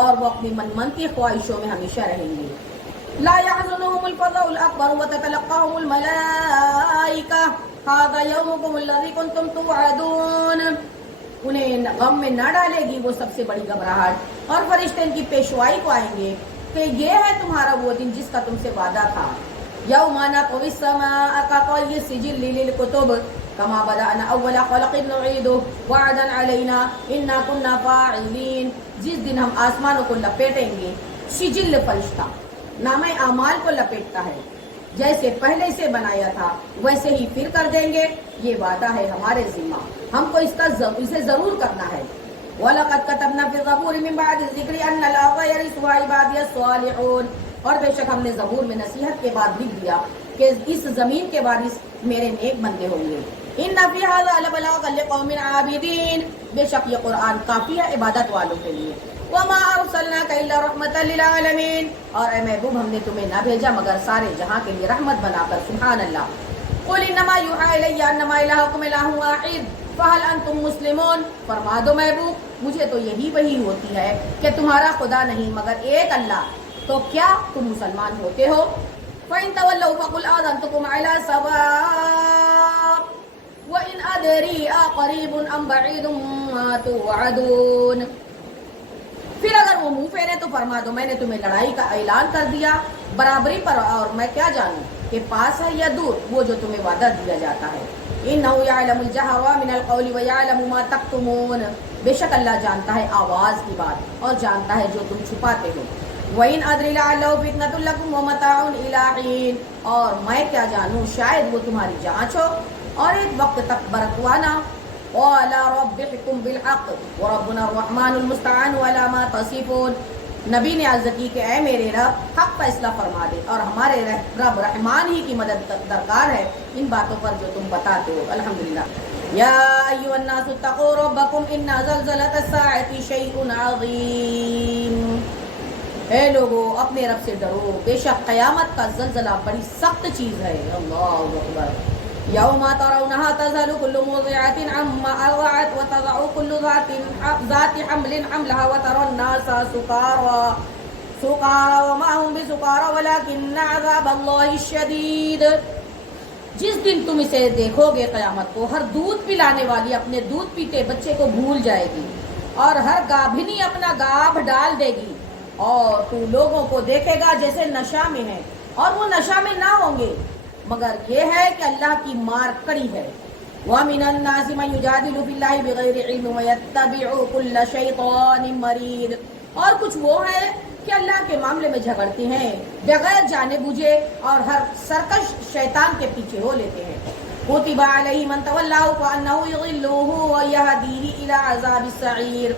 اور وہ اپنی من منتی خواہشوں میں ہمیشہ رہیں گے. لا يحزنهم الفزع الاكبر وتتلقاهم الملائکہ هذا يومكم الذي كنتم توعدون. انہیں غم میں نہ ڈالے گی وہ سب سے بڑی گھبراہٹ اور فرشتے ان کی پیشوائی کو آئیں گے کہ یہ ہے تمہارا وہ دن جس کا تم سے وعدہ تھا. یوم نطوی السماء کطی السجل للکتب کما بدأنا اول خلق نعیدہ وعدا علینا انا کنا فاعلین. جس دن ہم آسمانوں کو لپیٹیں گے، سجل فرشتہ نامہ اعمال کو لپیٹتا ہے، جیسے پہلے سے بنایا تھا ویسے ہی پھر کر دیں گے. یہ وعدہ ہے ہمارے ذمہ، ہم کو اسے ضرور کرنا ہے. وَلَقَدْ كَتَبْنَا فِي الزَّبُورِ مِن بَعْدِ الذِّكْرِ أَنَّ الْأَرْضَ يَرِثُهَا عِبَادِيَ الصَّالِحُونَ. اور بے شک ہم نے زبور میں نصیحت کے بعد لکھ دیا کہ اس زمین کے وارث میرے نیک بندے ہوں گے. إِنَّ فِي هَذَا لَبَلَاغًا لِقَوْمٍ عَابِدِينَ. بے شک یہ قرآن کافی ہے عبادت والوں کے لیے. وَمَا أَرْسَلْنَاكَ إِلَّا رَحْمَةً لِلْعَالَمِينَ. اور اے محبوب ہم نے تمہیں نہ بھیجا مگر سارے جہاں کے لیے رحمت بنا کر. سبحان اللہ. قُلْ إِنَّمَا يُوحَىٰ إِلَيَّ أَنَّمَا إِلَٰهُكُمْ إِلَٰهٌ وَاحِدٌ فَهَلْ أَنْتُمْ مُسْلِمُونَ. فرما دو محبوب مجھے تو یہی وحی ہوتی ہے کہ تمہارا خدا نہیں مگر ایک اللہ، تو کیا تم مسلمان ہوتے ہو؟ فَإِن تَوَلَّوْا فَقُلْ آذَنْتُكُمْ عَلَىٰ سَوَاءٍ وَإِنْ أَدْرِي أَقَرِيبٌ أَمْ بَعِيدٌ مَّا تُوعَدُونَ. پھر اگر وہ منہ پھیرے تو فرما دو میں نے تمہیں لڑائی کا اعلان کر دیا برابری پر، اور میں کیا جانوں کہ پاس ہے یا دور وہ جو تمہیں وعدہ دیا جاتا ہے. إِنَّهُ يَعْلَمُ الْجَهْرَ مِنَ الْقَوْلِ وَيَعْلَمُ مَا تَكْتُمُونَ. بے شک اللہ جانتا ہے آواز کی بات اور جانتا ہے جو تم چھپاتے ہو. وَإِنْ أَدْرِ لَعَلَّهُ فِتْنَةٌ لَكُمْ وَمَتَاعٌ إِلَىٰ حِينٍ. اور میں کیا جانوں شاید وہ تمہاری جانچ ہو اور ایک وقت تک برتوانا. قَالَ رَبِّ احْكُم بِالْحَقِّ وَرَبُّنَا الرَّحْمَٰنُ الْمُسْتَعَانُ عَلَىٰ مَا تَصِفُونَ. نبی نے عرض کی کہ اے میرے رب حق فیصلہ فرما دے اور ہمارے رب رحمان ہی کی مدد درکار ہے ان باتوں پر جو تم بتاتے ہو. الحمدللہ. یا ایھا الناس اتقوا ربکم ان زلزلۃ الساعۃ شیء عظیم. اے لوگو اپنے رب سے ڈرو، بے شک قیامت کا زلزلہ بڑی سخت چیز ہے. اللہ اکبر. یوم ترونها تذهل كل مرضعة عما أرضعت وتضع كل ذات حمل حملها وترى الناس سکارا وما هم بسکارا ولكن عذاب اللہ الشدید. جس دن تم اسے دیکھو گے قیامت کو، ہر دودھ پلانے والی اپنے دودھ پیتے بچے کو بھول جائے گی اور ہر گابھنی اپنا گابھ ڈال دے گی، اور تو لوگوں کو دیکھے گا جیسے نشہ میں ہے، اور وہ نشہ میں نہ ہوں گے، مگر یہ ہے کہ اللہ کی مار کڑی ہے. وَمِنَ النَّاسِ مَن يُجَادِلُ فِي اللَّهِ بِغَيْرِ عِلْمٍ وَيَتَّبِعُ كُلَّ شَيْطَانٍ مَرِيدٍ. اور کچھ وہ ہیں کہ اللہ کے معاملے میں جھگڑتے ہیں بغیر جانے بوجھے اور ہر سرکش شیطان کے پیچھے ہو لیتے ہیں. كُتِبَ عَلَيْهِ مَن تَوَلَّاهُ فَأَنَّهُ يُضِلُّهُ وَيَهْدِيهِ إِلَى عَذَابِ السَّعِيرِ.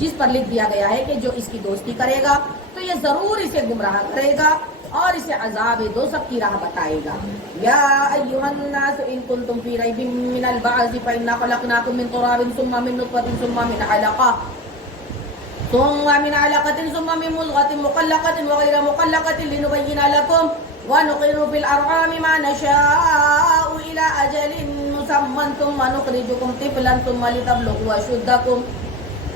جس پر لکھ دیا گیا ہے کہ جو اس کی دوستی کرے گا تو یہ ضرور اسے گمراہ کرے گا اور اسے عذاب دوزخ کی راہ بتائے گا. یا ایھا الناس ان کنتم فی ریب من البعث فإنا خلقناکم من تراب ثم من نطفة ثم من علقة ثم من مضغة مخلقة وغير مخلقة لنبين لكم ونقر في الأرحام ما نشاء إلى أجل مسمى ثم نخرجكم طفلا ثم لتبلغوا أشدكم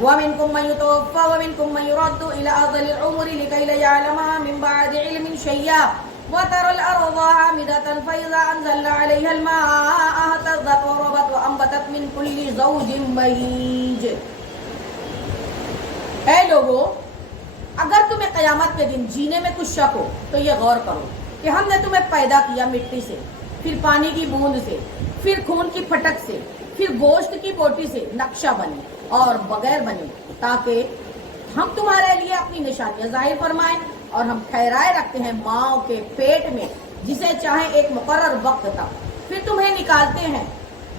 ومنكم من يتوفى ومنكم من يرد إلى أرذل العمر لكي لا يعلم من بعد علم شيئا وترى الأرض هامدة فإذا أنزلنا عليها الماء اهتزت وربت وأنبتت من كل زوج بهيج. اے لوگو، اگر تمہیں قیامت کے دن جینے میں کچھ شک ہو تو یہ غور کرو کہ ہم نے تمہیں پیدا کیا مٹی سے، پھر پانی کی بوند سے، پھر خون کی پھٹک سے، پھر گوشت کی بوٹی سے نقشہ بنے اور بغیر بنے، تاکہ ہم تمہارے لیے اپنی نشانیاں ظاہر فرمائیں. اور ہم ٹھہرائے رکھتے ہیں ماں کے پیٹ میں جسے چاہیں ایک مقرر وقت تک، پھر تمہیں نکالتے ہیں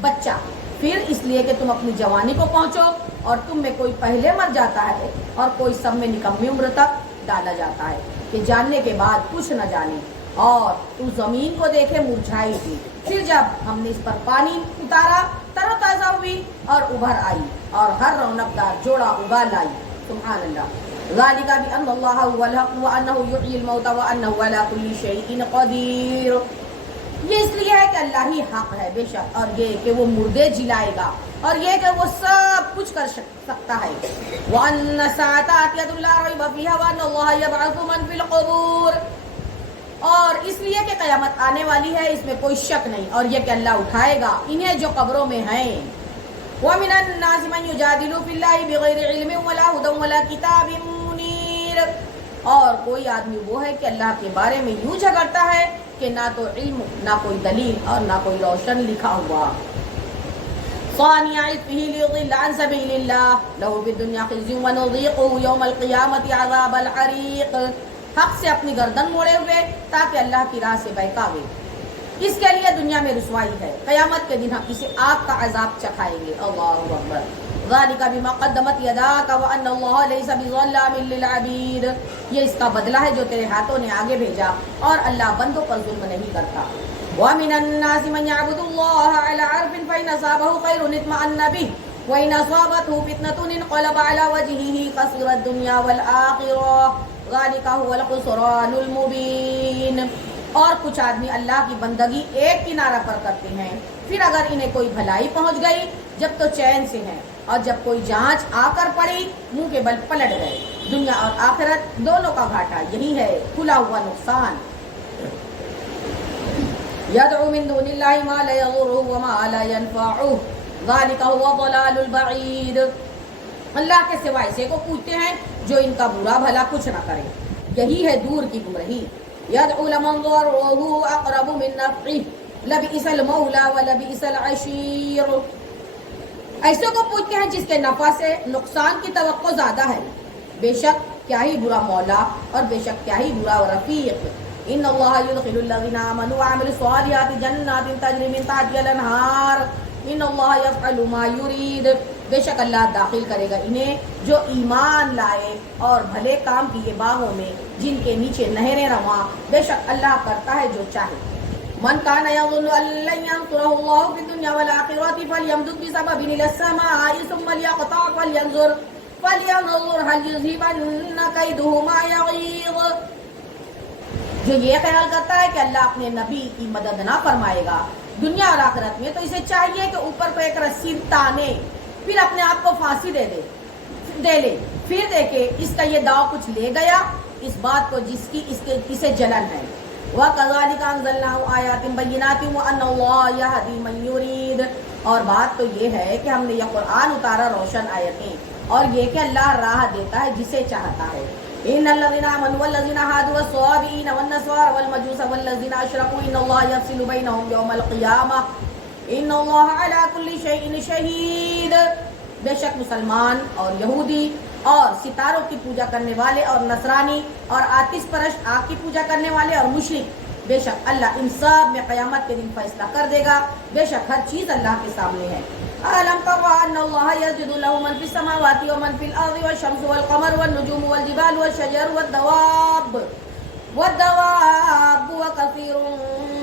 بچہ، پھر اس لیے کہ تم اپنی جوانی کو پہنچو، اور تم میں کوئی پہلے مر جاتا ہے اور کوئی سب میں نکمی عمر تک ڈالا جاتا ہے کہ جاننے کے بعد کچھ نہ جانے. اور تو زمین کو دیکھے مرجھائی تھی، پھر جب ہم نے اس پر پانی اتارا تر و تازہ ہوئی اور ابھر آئی اور ہر رونق دار جوڑا اگا لائی. سبحان اللہ. ذالک بأن اللہ هو الحق وأنہ یحیی الموتى وأنہ علی کل شیء قدیر. یہ اس لیے ہے کہ اللہ ہی حق ہے بے شک، اور یہ کہ وہ مردے جلائے گا، اور یہ کہ وہ سب کچھ کر سکتا ہے. وَأَنَّ السَّاعَةَ آتِيَةٌ لَا رَيْبَ فِيهَا وَأَنَّ اللَّهَ يَبْعَثُ مَن فِي الْقُبُورِ. اور اس لیے کہ قیامت آنے والی ہے، اس میں کوئی شک نہیں، اور یہ کہ اللہ اٹھائے گا انہیں جو قبروں میں ہیں. وَمِنَ النَّاسِ مَن يُجَادِلُ فِي اللَّهِ بِغَيْرِ عِلْمٍ وَلَا هُدًى وَلَا كِتَابٍ مُنِيرٍ. اور کوئی آدمی وہ ہے کہ اللہ کے بارے میں یوں جھگڑتا ہے کہ نہ تو علم، نہ کوئی دلیل، اور نہ کوئی روشن لکھا ہوا. ثاني عطفه ليضل عن سبيل الله له في الدنيا خزي ونذيقه يوم القيامة عذاب الحريق. حق سے اپنی گردن موڑے ہوئے تاکہ اللہ کی راہ سے بہکاوے، اس کے لیے دنیا میں رسوائی ہے، قیامت کے دن ہم اسے آگ کا عذاب چکھائیں گے. اللہ اکبر. ذالک بما قدمت یداک وان اللہ لیس بظلام للعبید. یہ اس کا بدلہ ہے جو تیرے ہاتھوں نے آگے بھیجا، اور اللہ بندوں پر ظلم نہیں کرتا. وَمِنَ النَّاسِ مَن يَعْبُدُ اللَّهَ عَلَى حَرْفٍ فَإِنْ أَصَابَهُ خَيْرٌ اطْمَأَنَّ بِهِ وَإِنْ أَصَابَتْهُ فِتْنَةٌ انقلب على وجهه خسر الدنيا والآخرة ذلك هو الخسران المبين. اور کچھ آدمی اللہ کی بندگی ایک کنارہ پر کرتے ہیں، پھر اگر انہیں کوئی بھلائی پہنچ گئی جب تو چین سے ہیں، اور جب کوئی جانچ آ کر پڑی منہ کے بل پلٹ گئے. دنیا اور آخرت دونوں کا گھاٹا یہی ہے، کھلا ہوا نقصان. يدعو من دون الله ما لا يضره وما لا ينفعه ذلك هو الضلال البعيد. اللہ کے سوا اسے کو پوچھتے ہیں جو ان کا برا بھلا کچھ نہ کرے، یہی ہے دور کی گمراہی. يدعو لمن ضره اقرب من نفعه لبئس المولى ولبئس العشير. ایسے کو پوچھتے ہیں جس کے نفع سے نقصان کی توقع زیادہ ہے، بے شک کیا ہی برا مولا اور بے شک کیا ہی برا رفیق. ان اللہ يدخل الذين آمنوا وعملوا الصالحات جنات تجری من تحتها الانہار ان اللہ يفعل ما يريد. بے شک اللہ داخل کرے گا انہیں جو ایمان لائے اور بھلے کام کیے باغوں میں جن کے نیچے نہریں رواں. بے شک اللہ کرتا ہے جو چاہے. من كان يظن ان لن ينصره الله في الدنيا والآخرة فليمدد بسبب الى السماء ثم ليقطع فلينظر هل يذهبن كيده ما يغيظ. جو یہ خیال کرتا ہے کہ اللہ اپنے نبی کی مدد نہ فرمائے گا دنیا اور آخرت میں، تو اسے چاہیے کہ اوپر کو ایک رسی تانے، پھر اپنے آپ کو پھانسی دے لے، پھر دیکھے اس کا یہ داؤ کچھ لے گیا اس بات کو جس کی اسے جلن ہے۔ وَكَذَلِكَ أَنزَلْنَاهُ آيَاتٍ بَيِّنَاتٍ وَأَنَّ اللَّهَ يَهْدِي مَن يُرِيدُ، اور بات تو یہ ہے کہ ہم نے یہ قرآن اتارا روشن آیتیں، اور یہ کہ اللہ راہ دیتا ہے جسے چاہتا ہے۔ إِنَّ الَّذِينَ آمَنُوا وَالَّذِينَ هَادُوا وَالصَّابِئِينَ وَالنَّصَارَى وَالْمَجُوسَ وَالَّذِينَ أَشْرَكُوا إِنَّ اللَّهَ يَفْصِلُ بَيْنَهُمْ يَوْمَ الْقِيَامَةِ إِنَّ اللَّهَ عَلَى كُلِّ شَيْءٍ شَهِيدٌ، بے شک مسلمان اور یہودی اور ستاروں کی پوجا کرنے والے اور نصرانی اور آتش پرست آگ کی پوجا کرنے والے اور مشرک، بے شک اللہ ان سب میں قیامت کے دن فیصلہ کر دے گا، بے شک ہر چیز اللہ کے سامنے ہے۔ أَلَمْ تَرَ أَنَّ اللَّهَ يَسْجُدُ لَهُ مَن فِي السَّمَاوَاتِ وَمَن فِي الْأَرْضِ وَالشَّمْسُ وَالْقَمَرُ وَالنُّجُومُ وَالْجِبَالُ وَالشَّجَرُ وَالدَّوَابُّ وَكَثِيرٌ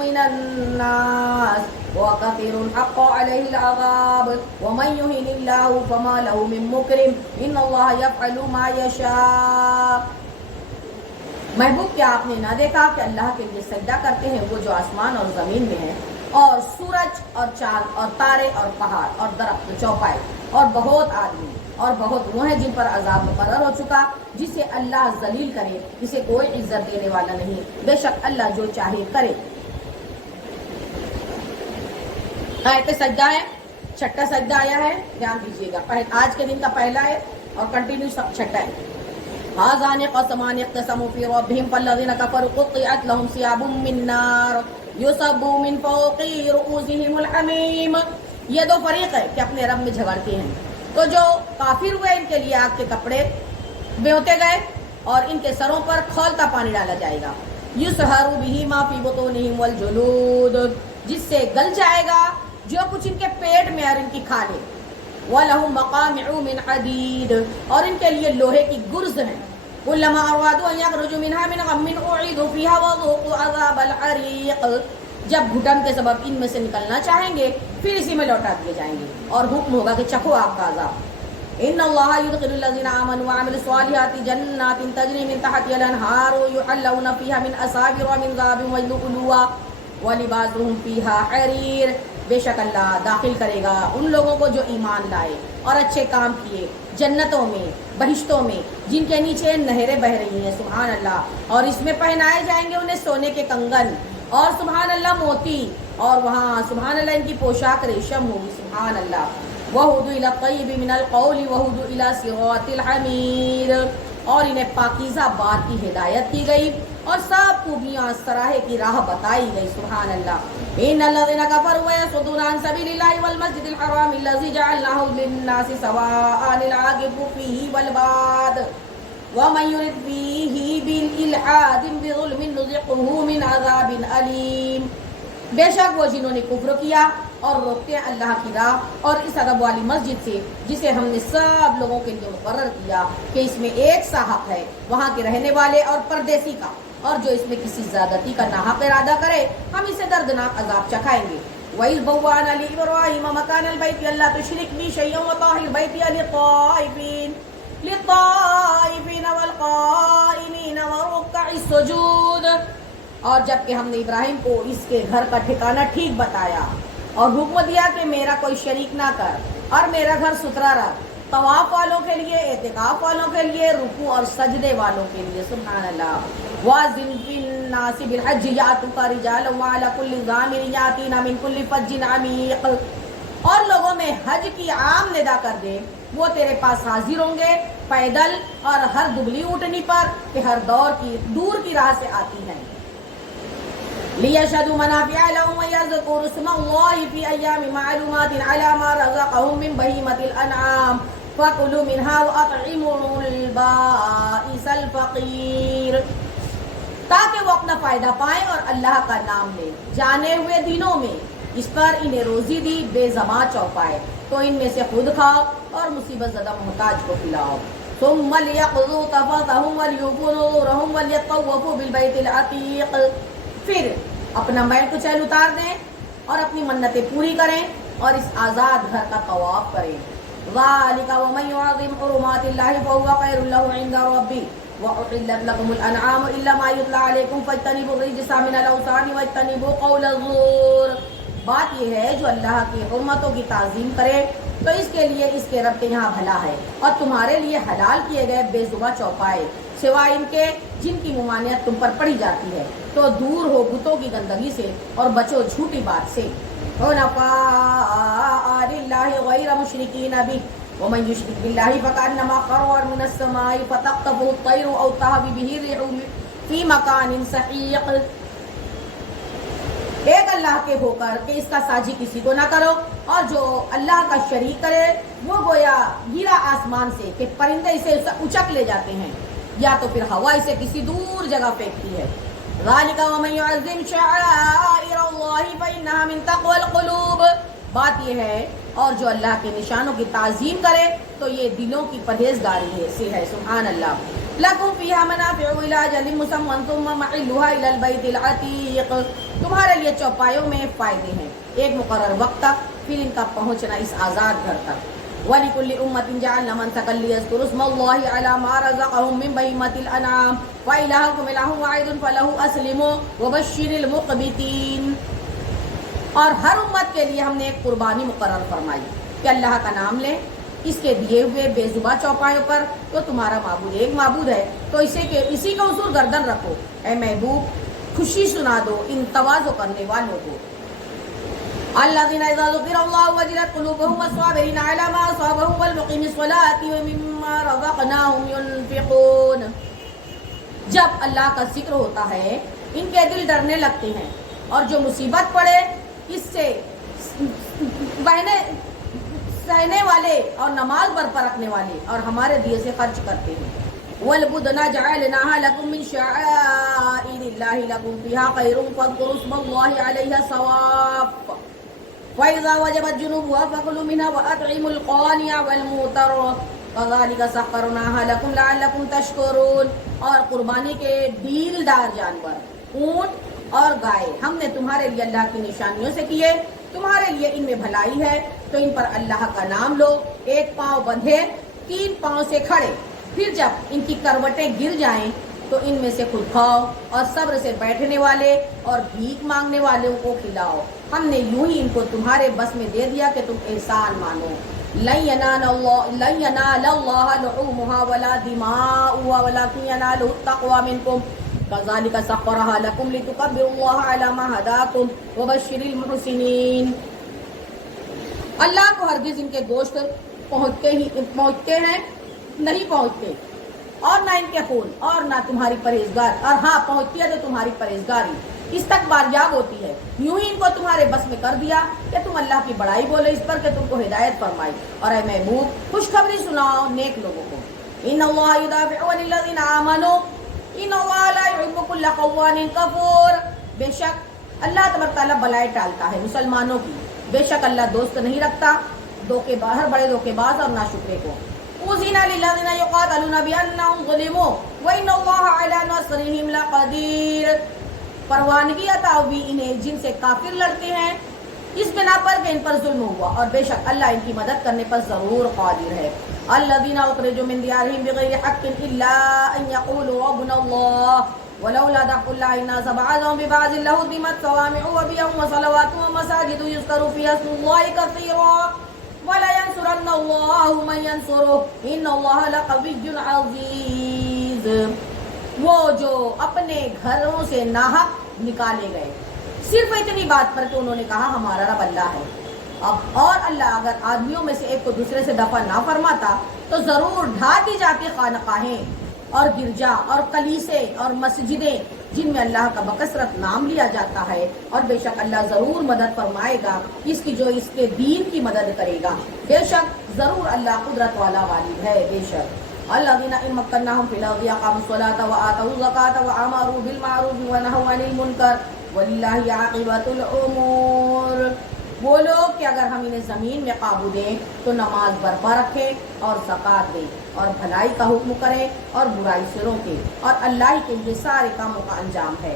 مِّنَ النَّاسِ وَكَثِيرٌ حَقَّ عَلَيْهِ الْعَذَابُ وَمَن يُهِنِ اللَّهُ فَمَا لَهُ مِن مُّكْرِمٍ إِنَّ اللَّهَ يَفْعَلُ مَا يَشَاءُ۔ محبوب کیا آپ نے نہ دیکھا کہ اللہ کے لیے سجدہ کرتے ہیں وہ جو آسمان اور زمین میں ہیں، اور سورج اور چاند اور تارے اور پہاڑ اور درخت چوپائے، اور بہت آدمی اور بہت وہ ہیں جن پر عذاب مقرر ہو چکا، جسے اللہ ذلیل کرے، جسے کوئی عزت دینے والا نہیں، بے شک اللہ جو چاہے کرے۔ آیت سجدہ ہے، چھٹا سجدہ آیا ہے، دھیان دیجیے گا، آج کے دن کا پہلا ہے اور کنٹینیو چھٹا ہے۔ هَذَانِ قَسَمَانِ اخْتَصَمُوا فِي رَبِّهِمْ فَالَّذِينَ كَفَرُوا قُطِّعَتْ لَهُمْ ثِيَابٌ مِّن نَّارٍ يُصَبُّ مِن فَوْقِ رُؤُوسِهِمُ الْحَمِيمُ، یہ دو فریق ہے کہ اپنے رب میں جھگڑتے ہیں، تو جو کافر ہوئے ان کے لیے آگ کے کپڑے بیوتے گئے اور ان کے سروں پر کھولتا پانی ڈالا جائے گا۔ يُصْهَرُ بِهِ مَا فِي بُطُونِهِمْ وَالْجُلُودُ، جس سے گل جائے گا جو کچھ ان کے پیٹ میں اور ان کی کھالیں۔ وَلَهُم مَّقَامِعُ مِنْ حَدِيدٍ، اور ان کے لیے لوہے کی گرز ہیں۔ كُلَّمَا أَرَادُوا أَن يَخْرُجُوا مِنْهَا مِنْ غَمٍّ أُعِيدُوا فِيهَا وَذُوقُوا عَذَابَ الْحَرِيقِ، جب گھٹن کے سبب ان میں سے نکلنا چاہیں گے پھر اسی میں لوٹا دیے جائیں گے، اور حکم ہوگا کہ چکھو آگ کا عذاب۔ إِنَّ اللَّهَ يُدْخِلُ الَّذِينَ آمَنُوا وَعَمِلُوا الصَّالِحَاتِ جَنَّاتٍ تَجْرِي مِن تَحْتِهَا الْأَنْهَارُ يُحَلَّوْنَ فِيهَا مِنْ أَسَاوِرَ مِنْ ذَهَبٍ وَلُؤْلُؤًا وَلِبَاسُهُمْ فِيهَا حَرِيرٌ، بے شک اللہ داخل کرے گا ان لوگوں کو جو ایمان لائے اور اچھے کام کیے جنتوں میں، بہشتوں میں، جن کے نیچے نہریں بہ رہی ہیں، سبحان اللہ، اور اس میں پہنائے جائیں گے انہیں سونے کے کنگن اور سبحان اللہ موتی، اور وہاں سبحان اللہ ان کی پوشاک ریشم ہوگی، سبحان اللہ۔ وَهُدُوا إِلَى الطَّيِّبِ مِنَ الْقَوْلِ وَهُدُوا إِلَى صِرَاطِ الْحَمِيدِ، اور انہیں پاکیزہ بات کی ہدایت کی گئی اور سب خوبیاں سراہے کی راہ بتائی گئی، سبحان اللہ۔ إِنَّ الَّذِينَ كَفَرُوا وَيَصُدُّونَ عَن سَبِيلِ اللَّهِ وَالْمَسْجِدِ الْحَرَامِ الَّذِي جَعَلْنَاهُ لِلنَّاسِ سَوَاءً الْعَاكِفُ فِيهِ وَالْبَادِ وَمَن يُرِدْ فِيهِ بِالْإِلْحَادِ بِظُلْمٍ نُذِقْهُ مِنْ عَذَابٍ أَلِيمٍ، بے شک وہ جنہوں نے کفر کیا اور روکتے ہیں اللہ کی راہ اور اس ادب والی مسجد سے جسے ہم نے سب لوگوں کے لیے مقرر کیا کہ اس میں ایک سا حق ہے وہاں کے رہنے والے اور پردیسی کا، اور جو اس میں کسی زیادتی کا ناحق ارادہ کرے ہم اسے دردناک عذاب چکھائیں گے۔ وَإِذْ بَوَّأْنَا لِإِبْرَاهِيمَ مَكَانَ الْبَيْتِ أَلَّا تُشْرِكْ بِي شَيْئًا وَطَهِّرْ بَيْتِيَ لِلطَّائِفِينَ وَالْقَائِمِينَ وَرُكَّعِ السُّجُودِ، اور جب کہ ہم نے ابراہیم کو اس کے گھر کا ٹھکانہ ٹھیک بتایا اور حکم دیا کہ میرا کوئی شریک نہ کر اور میرا گھر ستھرا رکھ، طواف والوں کے لیے، اعتکاف والوں کے لیے، رکوع اور سجدے والوں کے لیے، سبحان اللہ۔ وَأَذِّن فِي النَّاسِ بِالْحَجِّ يَأْتُوكَ رِجَالًا وَعَلَى كُلِّ ضَامِرٍ يَأْتِينَ مِن كُلِّ فَجٍّ عَمِيقٍ، اور لوگوں میں حج کی عام ندا کر دے، وہ تیرے پاس حاضر ہوں گے پیدل اور ہر دبلی اونٹنی پر کہ ہر دور کی راہ سے آتی ہیں۔ لِيَشْهَدُوا مَنَافِعَ لَهُمْ وَيَذْكُرُوا اسْمَ اللَّهِ فِي أَيَّامٍ مَّعْلُومَاتٍ عَلَىٰ مَا رَزَقَهُم مِّن بَهِيمَةِ الْأَنْعَامِ فَكُلُوا مِنْهَا وَأَطْعِمُوا الْبَائِسَ الْفَقِيرَ، تاکہ وہ اپنا فائدہ پائیں اور اللہ کا نام لیں جانے ہوئے دنوں میں، اس پر انہیں روزی دی بے زماں چوپائے، تو ان میں سے خود کھاؤ اور مصیبت زدہ محتاج کو کھلاؤ۔ ثُمَّ لِيَقْضُوا تَفَثَهُمْ وَلْيُوفُوا نُذُورَهُمْ وَلْيَطَّوَّفُوا بِالْبَيْتِ الْعَتِيقِ، پھر اپنا میل کچیل اتار دیں اور اپنی منتیں پوری کریں اور اس آزاد گھر کا طواف کریں۔ ذَلِكَ وَمَن يُعَظِّمْ حُرُمَاتِ اللَّهِ فَهُوَ خَيْرٌ لَّهُ عِندَ رَبِّهِ وَأُحِلَّتْ لَكُمُ الْأَنْعَامُ إِلَّا مَا يُتْلَىٰ عَلَيْكُمْ فَاجْتَنِبُوا الرِّجْسَ مِنَ الْأَوْثَانِ وَاجْتَنِبُوا قَوْلَ الزُّورِ، بات یہ ہے جو اللہ کی حرمتوں کی تعظیم کرے تو اس کے لیے اس کے رب کے یہاں بھلا ہے، اور تمہارے لیے حلال کیے گئے بے زباں چوپائے سوائے ان کے جن کی ممانعت تم پر پڑی جاتی ہے، تو دور ہو بتوں کی گندگی سے اور بچو جھوٹی بات سے۔ حنفاء للہ غیر مشرکین بہ ومن یشرک باللہ فکأنما خر من السماء فتخطفه الطیر او تهوی به الريح فی مکان سحیق۔ ایک اللہ کے ہو کر کہ اس کا ساجی کسی کو نہ کرو، اور جو اللہ کا شریک کرے وہ گویا گرا آسمان سے کہ پرندے اسے اچک لے جاتے ہیں، یا تو پھر ہوا اسے کسی دور جگہ پھینکتی ہے۔ ذالک ومن یعظم شعائر اللہ فإنہا من تقوی القلوب۔ بات یہ ہے، اور جو اللہ کے نشانوں کی تعظیم کرے تو یہ دلوں کی پرہیزگاری سے ہے۔ سبحان اللہ۔ لکم فیہا منافع الی اجل مسمى ثم محلها الی البیت العتیق۔ تمہارے لیے چوپایوں میں فائدے ہیں ایک مقرر وقت تک، پھر ان کا پہنچنا اس آزاد گھر تک۔ وَلِكُلِّ أُمَّةٍ جَعَلْنَا مَنسَكًا لِيَذْكُرُوا اسْمَ اللَّهِ عَلَى مَا رَزَقَهُم مِّن بَهِيمَةِ الْأَنْعَامِ وَإِلَٰهُكُمْ إِلَٰهٌ وَاحِدٌ فَلَهُ أَسْلِمُوا وَبَشِّرِ الْمُخْبِتِينَ۔ اور ہر امت کے لیے ہم نے ایک قربانی مقرر فرمائی کہ اللہ کا نام لیں اس کے دیے ہوئے بے زباں چوپایوں پر، تو تمہارا معبود ایک معبود ہے، تو اسی کا حضور گردن رکھو۔ اے محبوب خوشی سنا دو ان تواضع کرنے والوں کو۔ الذين إذا ذكر الله وجلت قلوبهم والصابرين على ما أصابهم والمقيم الصلاة ومما رزقناهم ينفقون۔ جب اللہ کا ذکر ہوتا ہے ان کے دل ڈرنے لگتے ہیں، اور جو مصیبت پڑے اس سے سہنے والے اور نماز برپا رکھنے والے اور ہمارے دیے سے خرچ کرتے ہیں۔ وَالْبُدْنَ جَعَلْنَاهَا لَكُم مِّن شَعَائِرِ اللَّهِ لَكُمْ فِيهَا خَيْرٌ فَاذْكُرُوا اسْمَ اللَّهِ عَلَيْهَا صَوَافَّ وَإِذَا وَجَبَتْ جُنُوبُهَا فَكُلُوا مِنْهَا وَأَطْعِمُوا الْقَانِعَ وَالْمُعْتَرَّ كَذَلِكَ سَخَّرْنَاهَا لَكُمْ لَعَلَّكُمْ تَشْكُرُونَ۔ اور قربانی کے ڈیلدار جانور اونٹ اور گائے ہم نے تمہارے لیے اللہ کی نشانیوں سے کیے، تمہارے لیے ان میں بھلائی ہے، تو ان پر اللہ کا نام لو، ایک پاؤں بندھے 3 پاؤں سے کھڑے، پھر جب ان کی کروٹیں گر جائیں تو ان میں سے خود کھاؤ، اور صبر سے بیٹھنے والے اور بھیک مانگنے والوں کو کھلاؤ۔ ہم نے یوں ہی ان کو تمہارے بس میں دے دیا کہ تم احسان مانو۔ لن ينال الله لحومها ولا دماؤها ولكن يناله التقوى منكم كذلك سخرها لكم لتكبروا الله على ما هداكم وبشر المحسنين۔ اللہ کو ہرگز ان کے گوشت پہنچتے ہیں نہیں پہنچتے، اور نہ ان کے خون، اور نہ تمہاری پرہیزگار، اور ہاں پہنچتی ہے تو تمہاری پرہیزگاری اس تک باریاب ہوتی ہے۔ یوں ہی ان کو تمہارے بس میں کر دیا کہ تم اللہ کی بڑائی بولو اس پر کہ تم کو ہدایت فرمائی، اور اے محبوب خوشخبری سناؤ نیک لوگوں کو۔ ان اللہ یدافع عن الذین آمنوا ان اللہ لا يحب كل خوان کفور۔ بے شک اللہ تبارک تعالیٰ بلائے ٹالتا ہے مسلمانوں کی، بے شک اللہ دوست نہیں رکھتا ہر بڑے دھوکے باز اور ناشکرے کو۔ أذن للذين يقاتلون بأنهم ظلموا وإن الله على نصرهم لقدير۔ پروانگی عطا ہوئی انہیں جن سے کافر لڑتے ہیں اس بنا پر کہ ان پر ظلم ہوا، اور بے شک اللہ ان کی مدد کرنے پر ضرور قادر ہے۔ الذين أخرجوا من ديارهم بغير حق إلا أن يقولوا ربنا الله ولولا دفع الله الناس بعضهم ببعض لهدمت صوامع وبيع وصلوات ومساجد يذكر فيها اسم الله كثيرا وَلَيَنْصُرَنَّ اللَّهُ مَنْ يَنْصُرُهُ إِنَّ اللَّهَ لَقَوِيٌّ عَزِيزٌ۔ وہ جو اپنے گھروں سے ناحق نکالے گئے صرف اتنی بات پر کہ انہوں نے کہا ہمارا رب اللہ ہے، اور اللہ اگر آدمیوں میں سے ایک کو دوسرے سے دفع نہ فرماتا تو ضرور ڈھا دی جاتی خانقاہیں اور گرجا اور کلیسے اور مسجدیں جن میں اللہ کا بکثرت نام لیا جاتا ہے، اور بے شک اللہ ضرور مدد فرمائے گا اس کی جو اس کے دین کی مدد کرے گا۔ بے شک ضرور اللہ قدرت والا غالب ہے۔ بے شک الذین ان مکناہم فی الارض اقاموا الصلاۃ وآتوا الزکاۃ وامروا بالمعروف ونہوا عن المنکر وللہ عاقبۃ الامور۔ وہ لوگ کہ اگر ہم انہیں زمین میں قابو دیں تو نماز برپا رکھیں اور زکوٰۃ دیں اور بھلائی کا حکم کریں اور برائی سے روکیں، اور اللہ ہی کے لیے سارے کاموں کا انجام ہے۔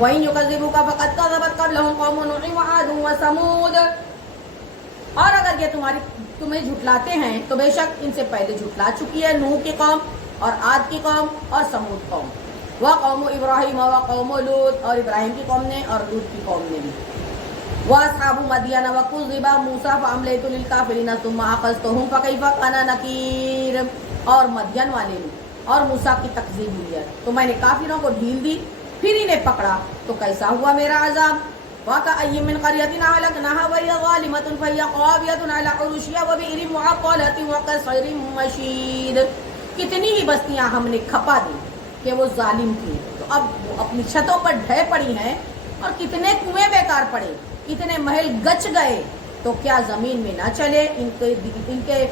وَإِن يُكَذِّبُوكَ فَقَدْ كَذَّبَتْ قَبْلَهُمْ قَوْمُ نُوحٍ وَعَادٌ وَثَمُودُ۔ اور اگر یہ تمہیں جھٹلاتے ہیں تو بے شک ان سے پہلے جھٹلا چکی ہے نوح کی قوم اور عاد کی قوم اور سمود قوم، وَقَوْمُ إِبْرَاهِيمَ وَقَوْمُ لُوط، اور ابراہیم کی قوم نے اور لوط کی قوم نے بھی۔ وَأَصْحَابُ مَدْيَنَ وَكُذِّبَ مُوسَىٰ فَأَمْلَيْتُ لِلْكَافِرِينَ ثُمَّ أَخَذْتُهُمْ فَكَيْفَ كَانَ نَكِيرِ۔ اور مدین والے لوگ اور موسیٰ کی تکذیب ہوئی ہے تو میں نے کافروں کو ڈھیل دی، پھر انہیں پکڑا تو کیسا ہوا میرا عذاب۔ وَكَأَيٍّ مِّن قَرْيَةٍ أَهْلَكْنَاهَا وَهِيَ ظَالِمَةٌ فَهِيَ خَاوِيَةٌ عَلَىٰ عُرُوشِهَا وَبِئْرٍ مُّعَطَّلَةٍ وَقَصْرٍ مَّشِيدٍ۔ کتنی ہی بستیاں ہم نے کھپا دی کہ وہ ظالم تھی، تو اب وہ اپنی چھتوں پر ڈھہ پڑی ہیں، اور کتنے کنویں بیکار پڑے، اتنے محل گچ گئے، تو کیا زمین میں نہ چلے ان کے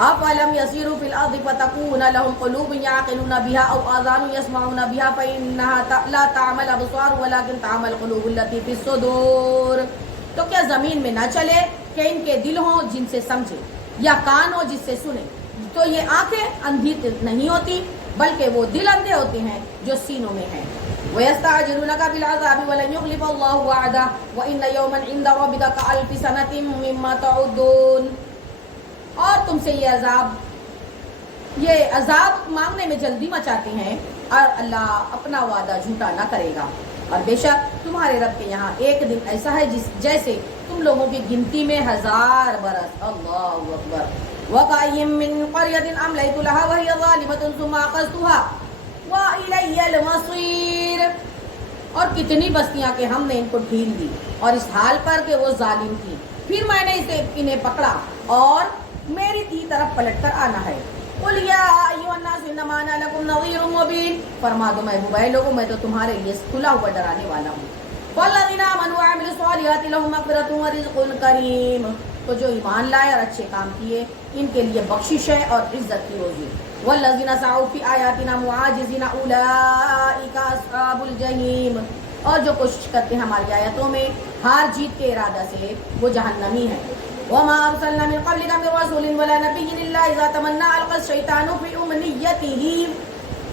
أَفَلَمْ يَسِيرُوا فِي الْأَرْضِ فَتَكُونَ لَهُمْ قُلُوبٌ يَعْقِلُونَ بِهَا أَوْ آذَانٌ يَسْمَعُونَ بِهَا فَإِنَّهَا لَا تَعْمَى الْأَبْصَارُ وَلَكِنْ تَعْمَى الْقُلُوبُ الَّتِي فِي الصُّدُورِ۔ تو کیا زمین میں نہ چلے کہ ان کے دل ہوں جن سے سمجھے، یا کان ہو جس سے سنے، تو یہ آنکھیں اندھی نہیں ہوتی بلکہ وہ دل اندھے ہوتے ہیں جو سینوں میں ہیں۔ وَيَسْتَعْجِلُونَكَ بِالْعَذَابِ وَلَنْ يُخْلِفَ اللَّهُ وَعْدَهُ وَإِنَّ يَوْمًا عِندَ رَبِّكَ كَأَلْفِ سَنَةٍ مِّمَّا تَعُدُّونَ۔ اور تم سے یہ عذاب مانگنے میں جلدی مچاتے ہیں، اور اللہ اپنا وعدہ جھوٹا نہ کرے گا، اور بے شک تمہارے رب کے یہاں ایک دن ایسا ہے جیسے تم لوگوں کی گنتی میں 1000 برس۔ اللہ اکبر۔ وَكَأَيٍّ مِّن قَرْيَةٍ أَمْلَيْتُ لَهَا وَهِيَ ظَالِمَةٌ ثُمَّ أَخَذْتُهَا وَإِلَيَّ الْمَصِيرُ۔ اور کتنی بستیاں کہ ہم نے ان کو ڈھیل دی، اور اس حال پر کہ وہ ظالم تھی، پھر میں نے انہیں پکڑا اور میری کی طرف پلٹ کر آنا ہے۔ قُلْ يَا أَيُّهَا النَّاسُ إِنَّمَا أَنَا لَكُمْ نَذِيرٌ مُّبِينٌ۔ فرما دو محبوب اے لوگوں، میں تو تمہارے لیے کھلا ہوا ڈرانے والا ہوں۔ وَالَّذِينَ آمَنُوا وَعَمِلُوا الصَّالِحَاتِ لَهُم مَّغْفِرَةٌ وَرِزْقٌ كَرِيمٌ۔ تو جو ایمان لائے اور اچھے کام کیے ان کے لیے بخشش ہے اور عزت کی روزی۔ وَالَّذِينَ سَعَوْا فِي آيَاتِنَا مُعَاجِزِينَ أُولَٰئِكَ أَصْحَابُ الْجَحِيمِ۔ اور جو کوشش کرتے ہیں ہماری آیتوں میں ہار جیت کے ارادہ سے، وہ جہنمی ہیں۔ وَمَا أَرْسَلْنَا مِن قَبْلِكَ مِن رَّسُولٍ وَلَا نَبِيٍّ إِلَّا إِذَا تَمَنَّىٰ أَلْقَى الشَّيْطَانُ فِي أُمْنِيَّتِهِ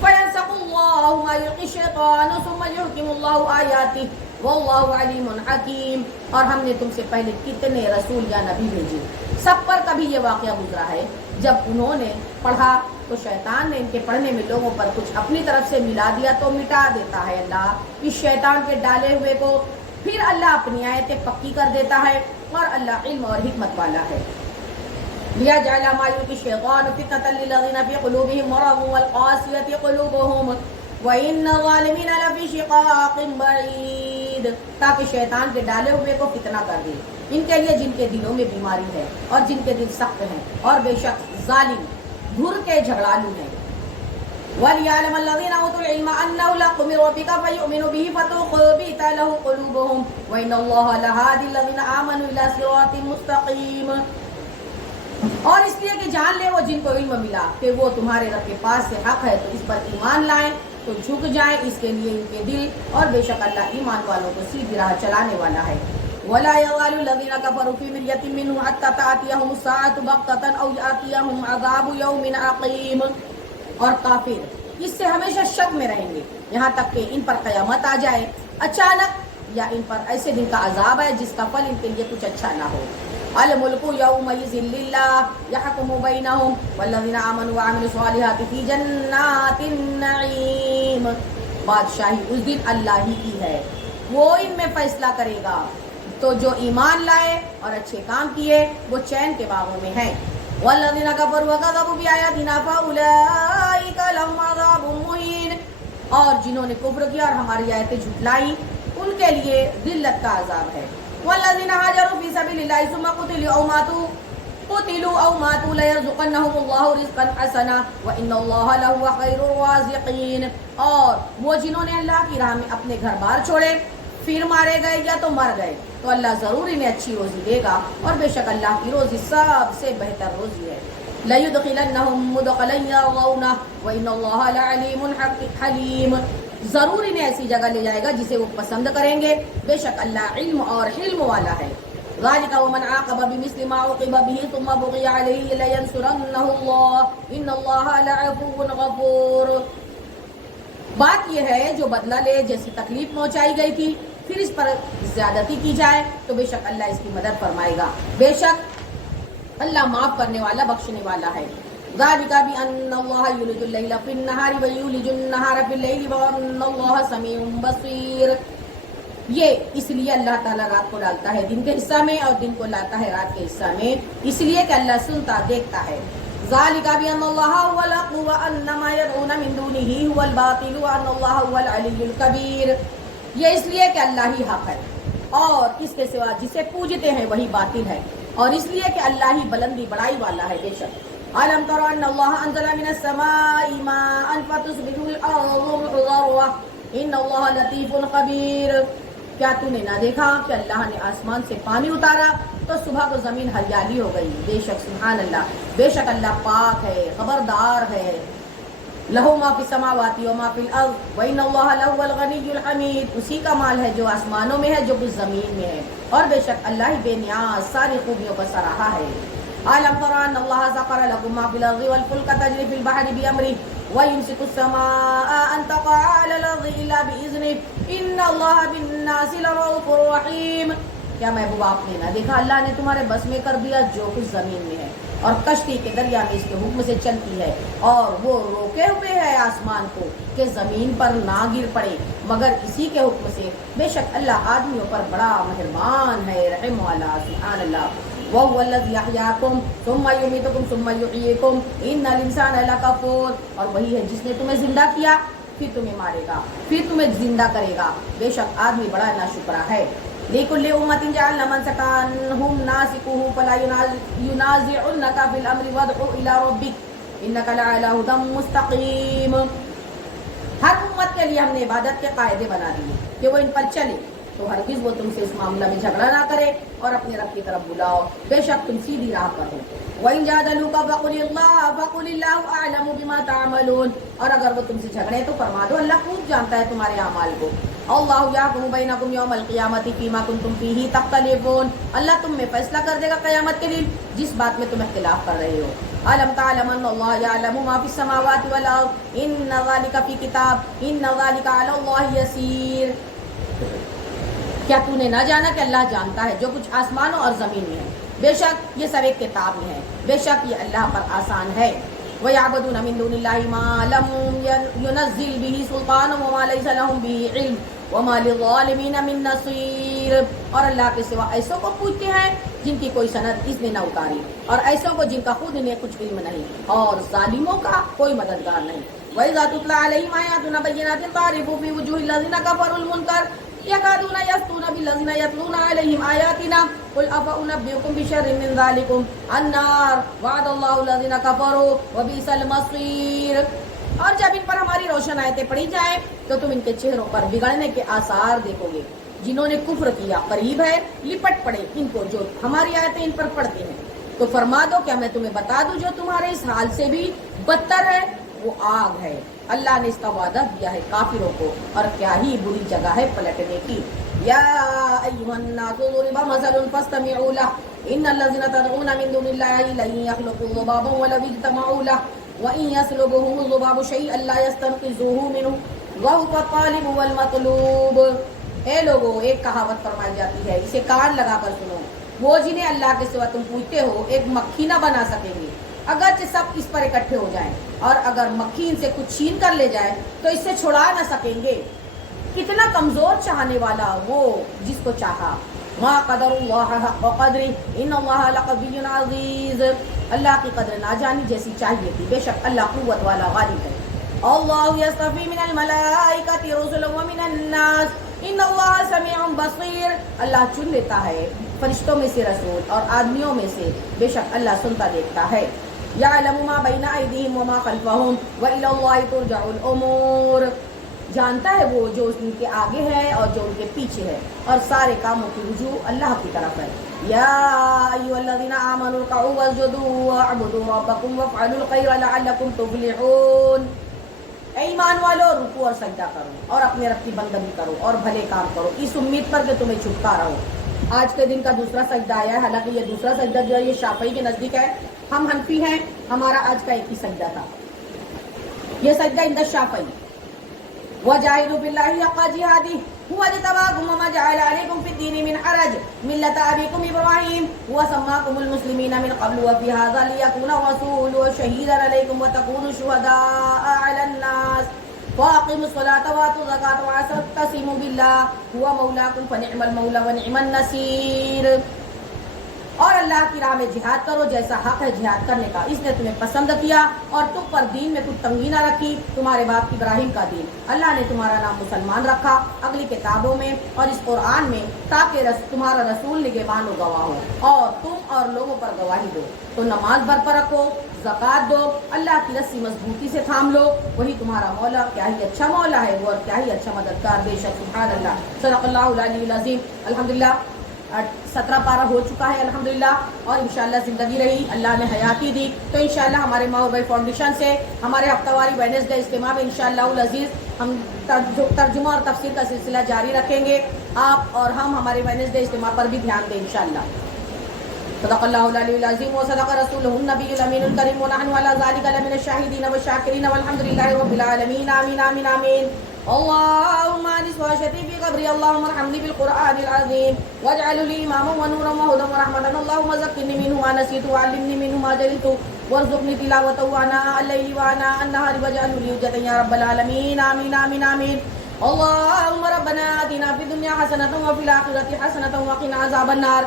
فَيَنسَخُ اللَّهُ مَا يُلْقِي الشَّيْطَانُ ثُمَّ يُحْكِمُ اللَّهُ آيَاتِهِ وَاللَّهُ عَلِيمٌ حَكِيمٌ۔ اور ہم نے تم سے پہلے کتنے رسول یا نبی بھیجے، سب پر کبھی یہ واقعہ گزرا ہے جب انہوں نے پڑھا تو شیطان نے ان کے پڑھنے میں لوگوں پر کچھ اپنی طرف سے ملا دیا تو مٹا دیتا ہے اللہ اس شیطان کے ڈالے ہوئے کو، پھر اللہ اپنی آیتیں پکی کر دیتا ہے، اور اللہ علم اور حکمت والا ہے۔ لِيَجْعَلَ مَا يُلْقِي الشَّيْطَانُ فِتْنَةً لِّلَّذِينَ فِي قُلُوبِهِم مَّرَضٌ وَالْقَاسِيَةِ قُلُوبُهُمْ وَإِنَّ الظَّالِمِينَ لَفِي شِقَاقٍ بَعِيدٍ۔ تاکہ شیطان کے ڈالے ہوئے کو فتنہ کر دے ان کے لیے جن کے دلوں میں بیماری ہے اور جن کے دل سخت ہیں، اور بے شک ظالم دھر کے جھگڑالو ہیں۔ وَلِيَعْلَمَ الَّذِينَ أُوتُوا الْعِلْمَ أَنَّهُ الْحَقُّ مِن رَّبِّكَ فَيُؤْمِنُوا بِهِ فَتُخْبِتَ لَهُ قُلُوبُهُمْ وَإِنَّ اللَّهَ لَهَادِ الَّذِينَ آمَنُوا إِلَىٰ صِرَاطٍ مُّسْتَقِيمٍ۔ اور اس لیے کہ جان لے وہ جن کو علم ملا کہ وہ تمہارے رب کے پاس سے حق ہے، تو اس پر ایمان لائیں تو جھک جائیں اس کے لیے ان کے دل، اور بے شک اللہ ایمان والوں کو سیدھی راہ چلانے والا ہے۔ وَلَا يَزَالُ الَّذِينَ كَفَرُوا فِي مِرْيَةٍ مِّنْهُ حَتَّىٰ تَأْتِيَهُمُ السَّاعَةُ بَغْتَةً أَوْ يَأْتِيَهُمْ عَذَابُ يَوْمٍ عَقِيمٍ۔ اور کافر اس سے ہمیشہ شک میں رہیں گے یہاں تک کہ ان پر قیامت آ جائے اچانک، یا ان پر ایسے دن کا عذاب ہے جس کا پھل ان کے لیے کچھ اچھا نہ ہو۔ الْمُلْكُ يَوْمَئِذٍ لِلَّهِ يَحْكُمُ بَيْنَهُمْ وَالَّذِينَ آمَنُوا وَعَمِلُوا الصَّالِحَاتِ فِي جَنَّاتِ النَّعِيمِ۔ بادشاہی اس دن اللہ ہی کی ہے، وہ ان میں فیصلہ کرے گا، تو جو ایمان لائے اور اچھے کام کیے وہ چین کے باغوں میں ہیں۔ وَالَّذِينَ كَفَرُوا وَكَذَّبُوا بِآيَاتِنَا فَأُولَٰئِكَ لَهُمْ عَذَابٌ مُّهِينٌ۔ اور جنہوں نے کفر کیا اور ہماری آیتیں جھٹلائیں ان کے لیے ذلت کا عذاب ہے۔ وَالَّذِينَ هَاجَرُوا فِي سَبِيلِ اللَّهِ ثُمَّ قُتِلُوا أَوْ مَاتُوا لَيَرْزُقَنَّهُمُ اللَّهُ رِزْقًا حَسَنًا وَإِنَّ اللَّهَ لَهُوَ خَيْرُ الرَّازِقِينَ۔ اور وہ جنہوں نے اللہ کی راہ میں اپنے گھر بار چھوڑے پھر مارے گئے یا تو مر گئے تو اللہ ضرور انہیں اچھی روزی دے گا، اور بے شک اللہ کی روزی سب سے بہتر روزی ہے۔ لَيُدْخِلَنَّهُم مُّدْخَلًا يَرْضَوْنَهُ وَإِنَّ اللَّهَ لَعَلِيمٌ حَلِيمٌ۔ ضرور انہیں ایسی جگہ لے جائے گا جسے وہ پسند کریں گے، بے شک اللہ علم اور حلم والا ہے۔ ذَلِكَ وَمَنْ عَاقَبَ بِمِثْلِ مَا عُوقِبَ بِهِ ثُمَّ بُغِيَ عَلَيْهِ لَيَنصُرَنَّهُ اللَّهُ إِنَّ اللَّهَ لَعَفُوٌّ غَفُورٌ۔ بات یہ ہے جو بدلہ لے جیسی تکلیف پہنچائی گئی تھی پھر اس پر زیادتی کی جائے تو بے شک اللہ اس کی مدد فرمائے گا، بے شک اللہ معاف کرنے والا بخشنے والا ہے۔ ذَلِكَ بِأَنَّ اللَّهَ يُولِجُ اللَّيْلَ فِي النَّهَارِ وَيُولِجُ النَّهَارَ فِي اللَّيْلِ وَأَنَّ اللَّهَ سَمِيعٌ بَصِيرٌ۔ یہ اس لیے اللہ تعالیٰ رات کو ڈالتا ہے دن کے حصہ میں اور دن کو لاتا ہے رات کے حصہ میں، اس لیے کہ اللہ سنتا دیکھتا ہے۔ ذالک بأن اللہ هو الحق وأن ما يدعون من دونه هو الباطل وأن اللہ هو العلی الکبیر۔ یہ اس لیے کہ اللہ ہی حق ہے اور اس کے سوا جسے پوجتے ہیں وہی باطل ہے، اور اس لیے کہ اللہ ہی بلندی بڑائی والا ہے۔ بے شک أَلَمْ تَرَ أَنَّ اللَّهَ أَنزَلَ مِنَ السَّمَاءِ مَاءً فَتُصْبِحُ الْأَرْضُ مُخْضَرَّةً إِنَّ اللَّهَ لَطِيفٌ خَبِيرٌ۔ کیا تو نے نہ دیکھا کہ اللہ نے آسمان سے پانی اتارا تو صبح کو زمین ہریالی ہو گئی؟ بے شک سبحان اللہ، بے شک اللہ پاک ہے، خبردار ہے۔ لہو ما فی السماوات و ما فی الارض وان اللہ لہو الغنی الحمید۔ اسی کا مال ہے جو آسمانوں میں ہے، جو کچھ زمین میں ہے، اور بے شک اللہ ہی بے نیاز ساری خوبیوں پر سراہا ہے۔ أَلَمْ تَرَ أَنَّ اللَّهَ سَخَّرَ لَكُم مَّا فِي الْأَرْضِ وَالْفُلْكَ تَجْرِي فِي الْبَحْرِ بِأَمْرِهِ وَيُمْسِكُ السَّمَاءَ أَن تَقَعَ عَلَى الْأَرْضِ إِلَّا بِإِذْنِهِ إِنَّ اللَّهَ بِالنَّاسِ لَرَءُوفٌ رَحِيمٌ۔ کیا محبوب آپ نے نہ دیکھا اللہ نے تمہارے بس میں کر دیا جو کچھ زمین میں ہے، اور کشتی کے دریا میں اس کے حکم سے چلتی ہے، اور وہ روکے ہوئے ہے آسمان کو کہ زمین پر نہ گر پڑے مگر اسی کے حکم سے۔ بے شک اللہ آدمیوں پر بڑا مہربان ہے، رحم والا۔ سبحان اللہ۔ وَهُوَ الَّذِي يَحْيَاكُمْ ثُمَّ يُمِيتُكُمْ ثُمَّ يُحْيِيكُمْ إِنَّ الْإِنسَانَ لَكَفُورٌ۔ اور وہی ہے جس نے تمہیں زندہ کیا پھر تمہیں مارے گا پھر تمہیں زندہ کرے گا، بے شک آدمی بڑا ناشکرا ہے۔ لِكُلِّ أُمَّةٍ جَعَلْنَا مَنسَكًا هُمْ نَاسِكُوهُ فَلَا يُنَازِعُنَّكَ فِي الْأَمْرِ وَادْعُ إِلَىٰ رَبِّكَ إِنَّكَ لَعَلَىٰ هُدًى مُسْتَقِيمٍ۔ ہر امت کے لیے ہم نے عبادت کے قاعدے بنا دیے کہ وہ ان پر چلے، تو ہرگز وہ تم سے اس معاملہ میں جھگڑا نہ کرے اور اپنے رب کی طرف بلاؤ، بے شک تم سیدھی راہ پر ہو۔ وَإِن جَادَلُوكَ فَقُلِ اللَّهُ أَعْلَمُ بِمَا تَعْمَلُونَ۔ اور اگر وہ تم سے جھگڑے تو فرما دو اللہ خوب جانتا ہے تمہارے اعمال کو۔ اللہ یحکم بینکم یوم القیامۃ فیما کنتم فیہ تختلفون۔ اللہ تم میں فیصلہ کر دے گا قیامت کے دن جس بات میں تم اختلاف کر رہے ہو۔ الم تعلم ان اللہ یعلم ما فی السماوات والارض ان ذلک فی کتاب ان ذلک علی اللہ یسیر۔ کیا تو نے نہ جانا کہ اللہ جانتا ہے جو کچھ آسمانوں اور زمین میں ہے، بے شک یہ سب ایک کتاب میں ہے، بے شک یہ اللہ پر آسان ہے۔ وَيَعْبُدُونَ مِن دُونِ اللَّهِ مَا لَمْ يُنَزِّلْ بِهِ سُلْطَانًا وَمَا لَيْسَ لَهُم بِهِ عِلْمٌ وَمَا لِلظَّالِمِينَ مِن نَّصِيرٍ۔ اور اللہ کے سوا ایسوں کو پوچھتے ہیں جن کی کوئی سند اس نے نہ اتاری، اور ایسوں کو جن کا خود انہیں کچھ علم نہیں، اور ظالموں کا کوئی مددگار نہیں۔ وَإِذَا تُتْلَىٰ عَلَيْهِمْ آيَاتُنَا بَيِّنَاتٍ تَعْرِفُ فِي وُجُوهِ الَّذِينَ كَفَرُوا الْمُنكَرَ يَكَادُونَ يَسْطُونَ بِالَّذِينَ يَتْلُونَ عَلَيْهِمْ آيَاتِنَا قُلْ أَفَأُنَبِّئُكُم بِشَرٍّ مِّن ذَٰلِكُمْ النَّارُ وَعَدَ اللَّهُ الَّذِينَ كَفَرُوا وَبِئْسَ الْمَصِيرُ۔ اور جب ان پر ہماری روشن آیتیں پڑھی جائیں تو تم ان کے چہروں پر بگڑنے کے آثار دیکھو گے۔ جنہوں نے کفر کیا قریب ہے لپٹ پڑے ان کو جو ہماری آیتیں ان پر پڑھتے ہیں، تو فرما دو کیا میں تمہیں بتا دوں جو تمہارے اس حال سے بھی بدتر ہے، وہ آگ ہے۔ اللہ نے اس کا وعدہ دیا ہے کافروں کو، اور کیا ہی بری جگہ ہے پلٹنے کی۔ یا ایھا الناس ضرب مثل فاستمعوا له ان الذين تدعون من دون الله لن يخلقوا ذبابا ولو اجتمعوا له وان يسلبهم الذباب شيئا لا يستنقذوه منه ضعف الطالب والمطلوب۔ اے لوگوں، ایک کہاوت فرمائی جاتی ہے، اسے کان لگا کر سنو۔ وہ جنہیں اللہ کے سوا تم پوجتے ہو ایک مکھی نہ بنا سکیں گے اگرچہ سب اس پر اکٹھے ہو جائیں، اور اگر مکھی ان سے کچھ چھین کر لے جائے تو اس سے چھڑا نہ سکیں گے۔ کتنا کمزور چاہنے والا وہ جس کو چاہا۔ ما قدر اللہ حق قدرہ ان اللہ لقوی عزیز۔ اللہ کی قدر نہ جانی جیسی چاہیے تھی، بے شک اللہ قوت والا غالب ہے۔ اللہ یصطفی من الملائکۃ رسلا ومن الناس ان اللہ سمیع بصیر۔ اللہ چن لیتا ہے فرشتوں میں سے رسول اور آدمیوں میں سے، بے شک اللہ سنتا دیکھتا ہے۔ یعلم ما بین ایدیہم وما خلفہم وإلی اللہ ترجع الامور۔ جانتا ہے وہ جو ان کے آگے ہے اور جو ان کے پیچھے ہے، اور سارے کاموں کی رجوع اللہ کی طرف ہے۔ یا ایھا الذین آمنوا ارکعوا واسجدوا واعبدوا ربکم وافعلوا الخیر لعلکم تفلحون۔ اے ایمان والو، رکوع اور سجدہ کرو اور اپنے رب کی بندگی کرو اور بھلے کام کرو اس امید پر کہ تمہیں چھٹکارا ہو۔ آج کے دن کا دوسرا سجدہ آیا ہے، حالانکہ یہ دوسرا سجدہ جو ہے یہ شافعی کے نزدیک ہے، ہم حنفی ہیں، ہمارا آج کا ایک ہی سجدہ تھا، یہ سجدہ عند الشافعی۔ وَجَاهِدُوا بِاللَّهِ حَقَّ جِهَادِهِ هُوَ اجْتَبَاكُمْ وَمَا جَعَلَ عَلَيْكُمْ فِي الدِّينِ مِنْ حَرَجٍ مِلَّةَ أَبِيكُمْ إِبْرَاهِيمَ وَسَمَّاكُمُ الْمُسْلِمِينَ مِنْ قَبْلُ وَفِي هَذَا لِيَكُونَ الرَّسُولُ شَهِيدًا عَلَيْكُمْ وَتَكُونُوا شُهَدَاءَ عَلَى النَّاسِ۔ وَأَقِيمُوا الصَّلَاةَ وَآتُوا الزَّكَاةَ وَاعْتَصِمُوا بِاللَّهِ هُوَ مَوْلَاكُمْ فَنِعْمَ الْمَوْلَىٰ وَنِعْمَ النَّصِيرُ۔ اور اللہ کی راہ میں جہاد کرو جیسا حق ہے جہاد کرنے کا، اس نے تمہیں پسند کیا اور تم پر دین میں کچھ تنگی نہ رکھی، تمہارے باپ ابراہیم کا دین۔ اللہ نے تمہارا نام مسلمان رکھا اگلی کتابوں میں اور اس قرآن میں، تاکہ تمہارا رسول نگہبان و گواہ ہو اور تم اور لوگوں پر گواہی دو۔ تو نماز برپا رکھو، زکوٰۃ دو، اللہ کی رسی مضبوطی سے تھام لو، وہی تمہارا مولا، کیا ہی اچھا مولا ہے وہ اور کیا ہی اچھا مددگار، بے شک سبحان اللہ، صدق اللہ العلی العظیم۔ الحمدللہ 17 پارہ ہو چکا ہے الحمدللہ، اور انشاءاللہ زندگی رہی، اللہ نے حیاتی دی تو انشاءاللہ ہمارے ماں اور بھائی فاؤنڈیشن سے ہمارے ہفتہ واری ویڈنسڈے اجتماع میں انشاءاللہ العزیز ہم ترجمہ اور تفسیر کا سلسلہ جاری رکھیں گے۔ آپ اور ہم ہمارے ویڈنسڈے اجتماع پر بھی دھیان دیں انشاءاللہ۔ صدق اللہ العلی العظیم وصدق رسولہ النبی الامین الکریم ونحن علی ذلک لمن الشاہدین والشاکرین والحمدللہ رب العالمین، آمین آمین آمین۔ اللهم انس وحشتي في قبري، اللهم ارحمني بالقرآن العظيم واجعله لي اماما ونورا وهدى ورحمة، اللهم ذكرني منه ما نسيت وعلمني منه ما جهلت وارزقني تلاوته آناء الليل وآناء النهار واجعله لي حجة يا رب العالمين، آمين آمين آمين۔ اللهم ربنا آتنا في الدنيا حسنة وفي الآخرة حسنة وقنا عذاب النار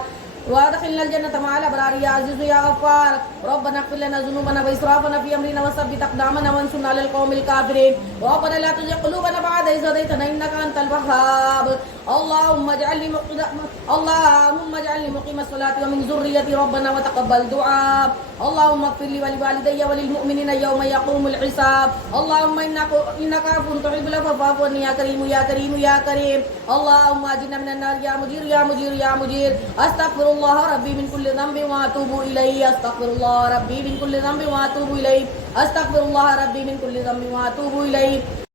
وادخلنا الجنة مع الأبرار يا عزيز يا غفار، ربنا اغفر لنا ذنوبنا وإسرافنا في أمرنا وثبت أقدامنا وانصرنا على القوم الكافرين، ربنا لا تزغ قلوبنا بعد إذ هديتنا إنك أنت الوهاب، اللهم اجعلني مقيم الصلاة ومن ذريتي ربنا وتقبل دعاء، اللهم اغفر لي ولوالدي وللمؤمنين يوم يقوم الحساب، اللهم إنك عفو تحب العفو فاعف عني يا كريم يا كريم يا كريم، اللهم أجرنا من النار يا مجير يا مجير يا مجير، أستغفر الله ربي من كل ذنب وأتوب إليه، أستغفر الله ربي من كل ذنب وأتوب إليه، أستغفر الله ربي من كل ذنب وأتوب إليه۔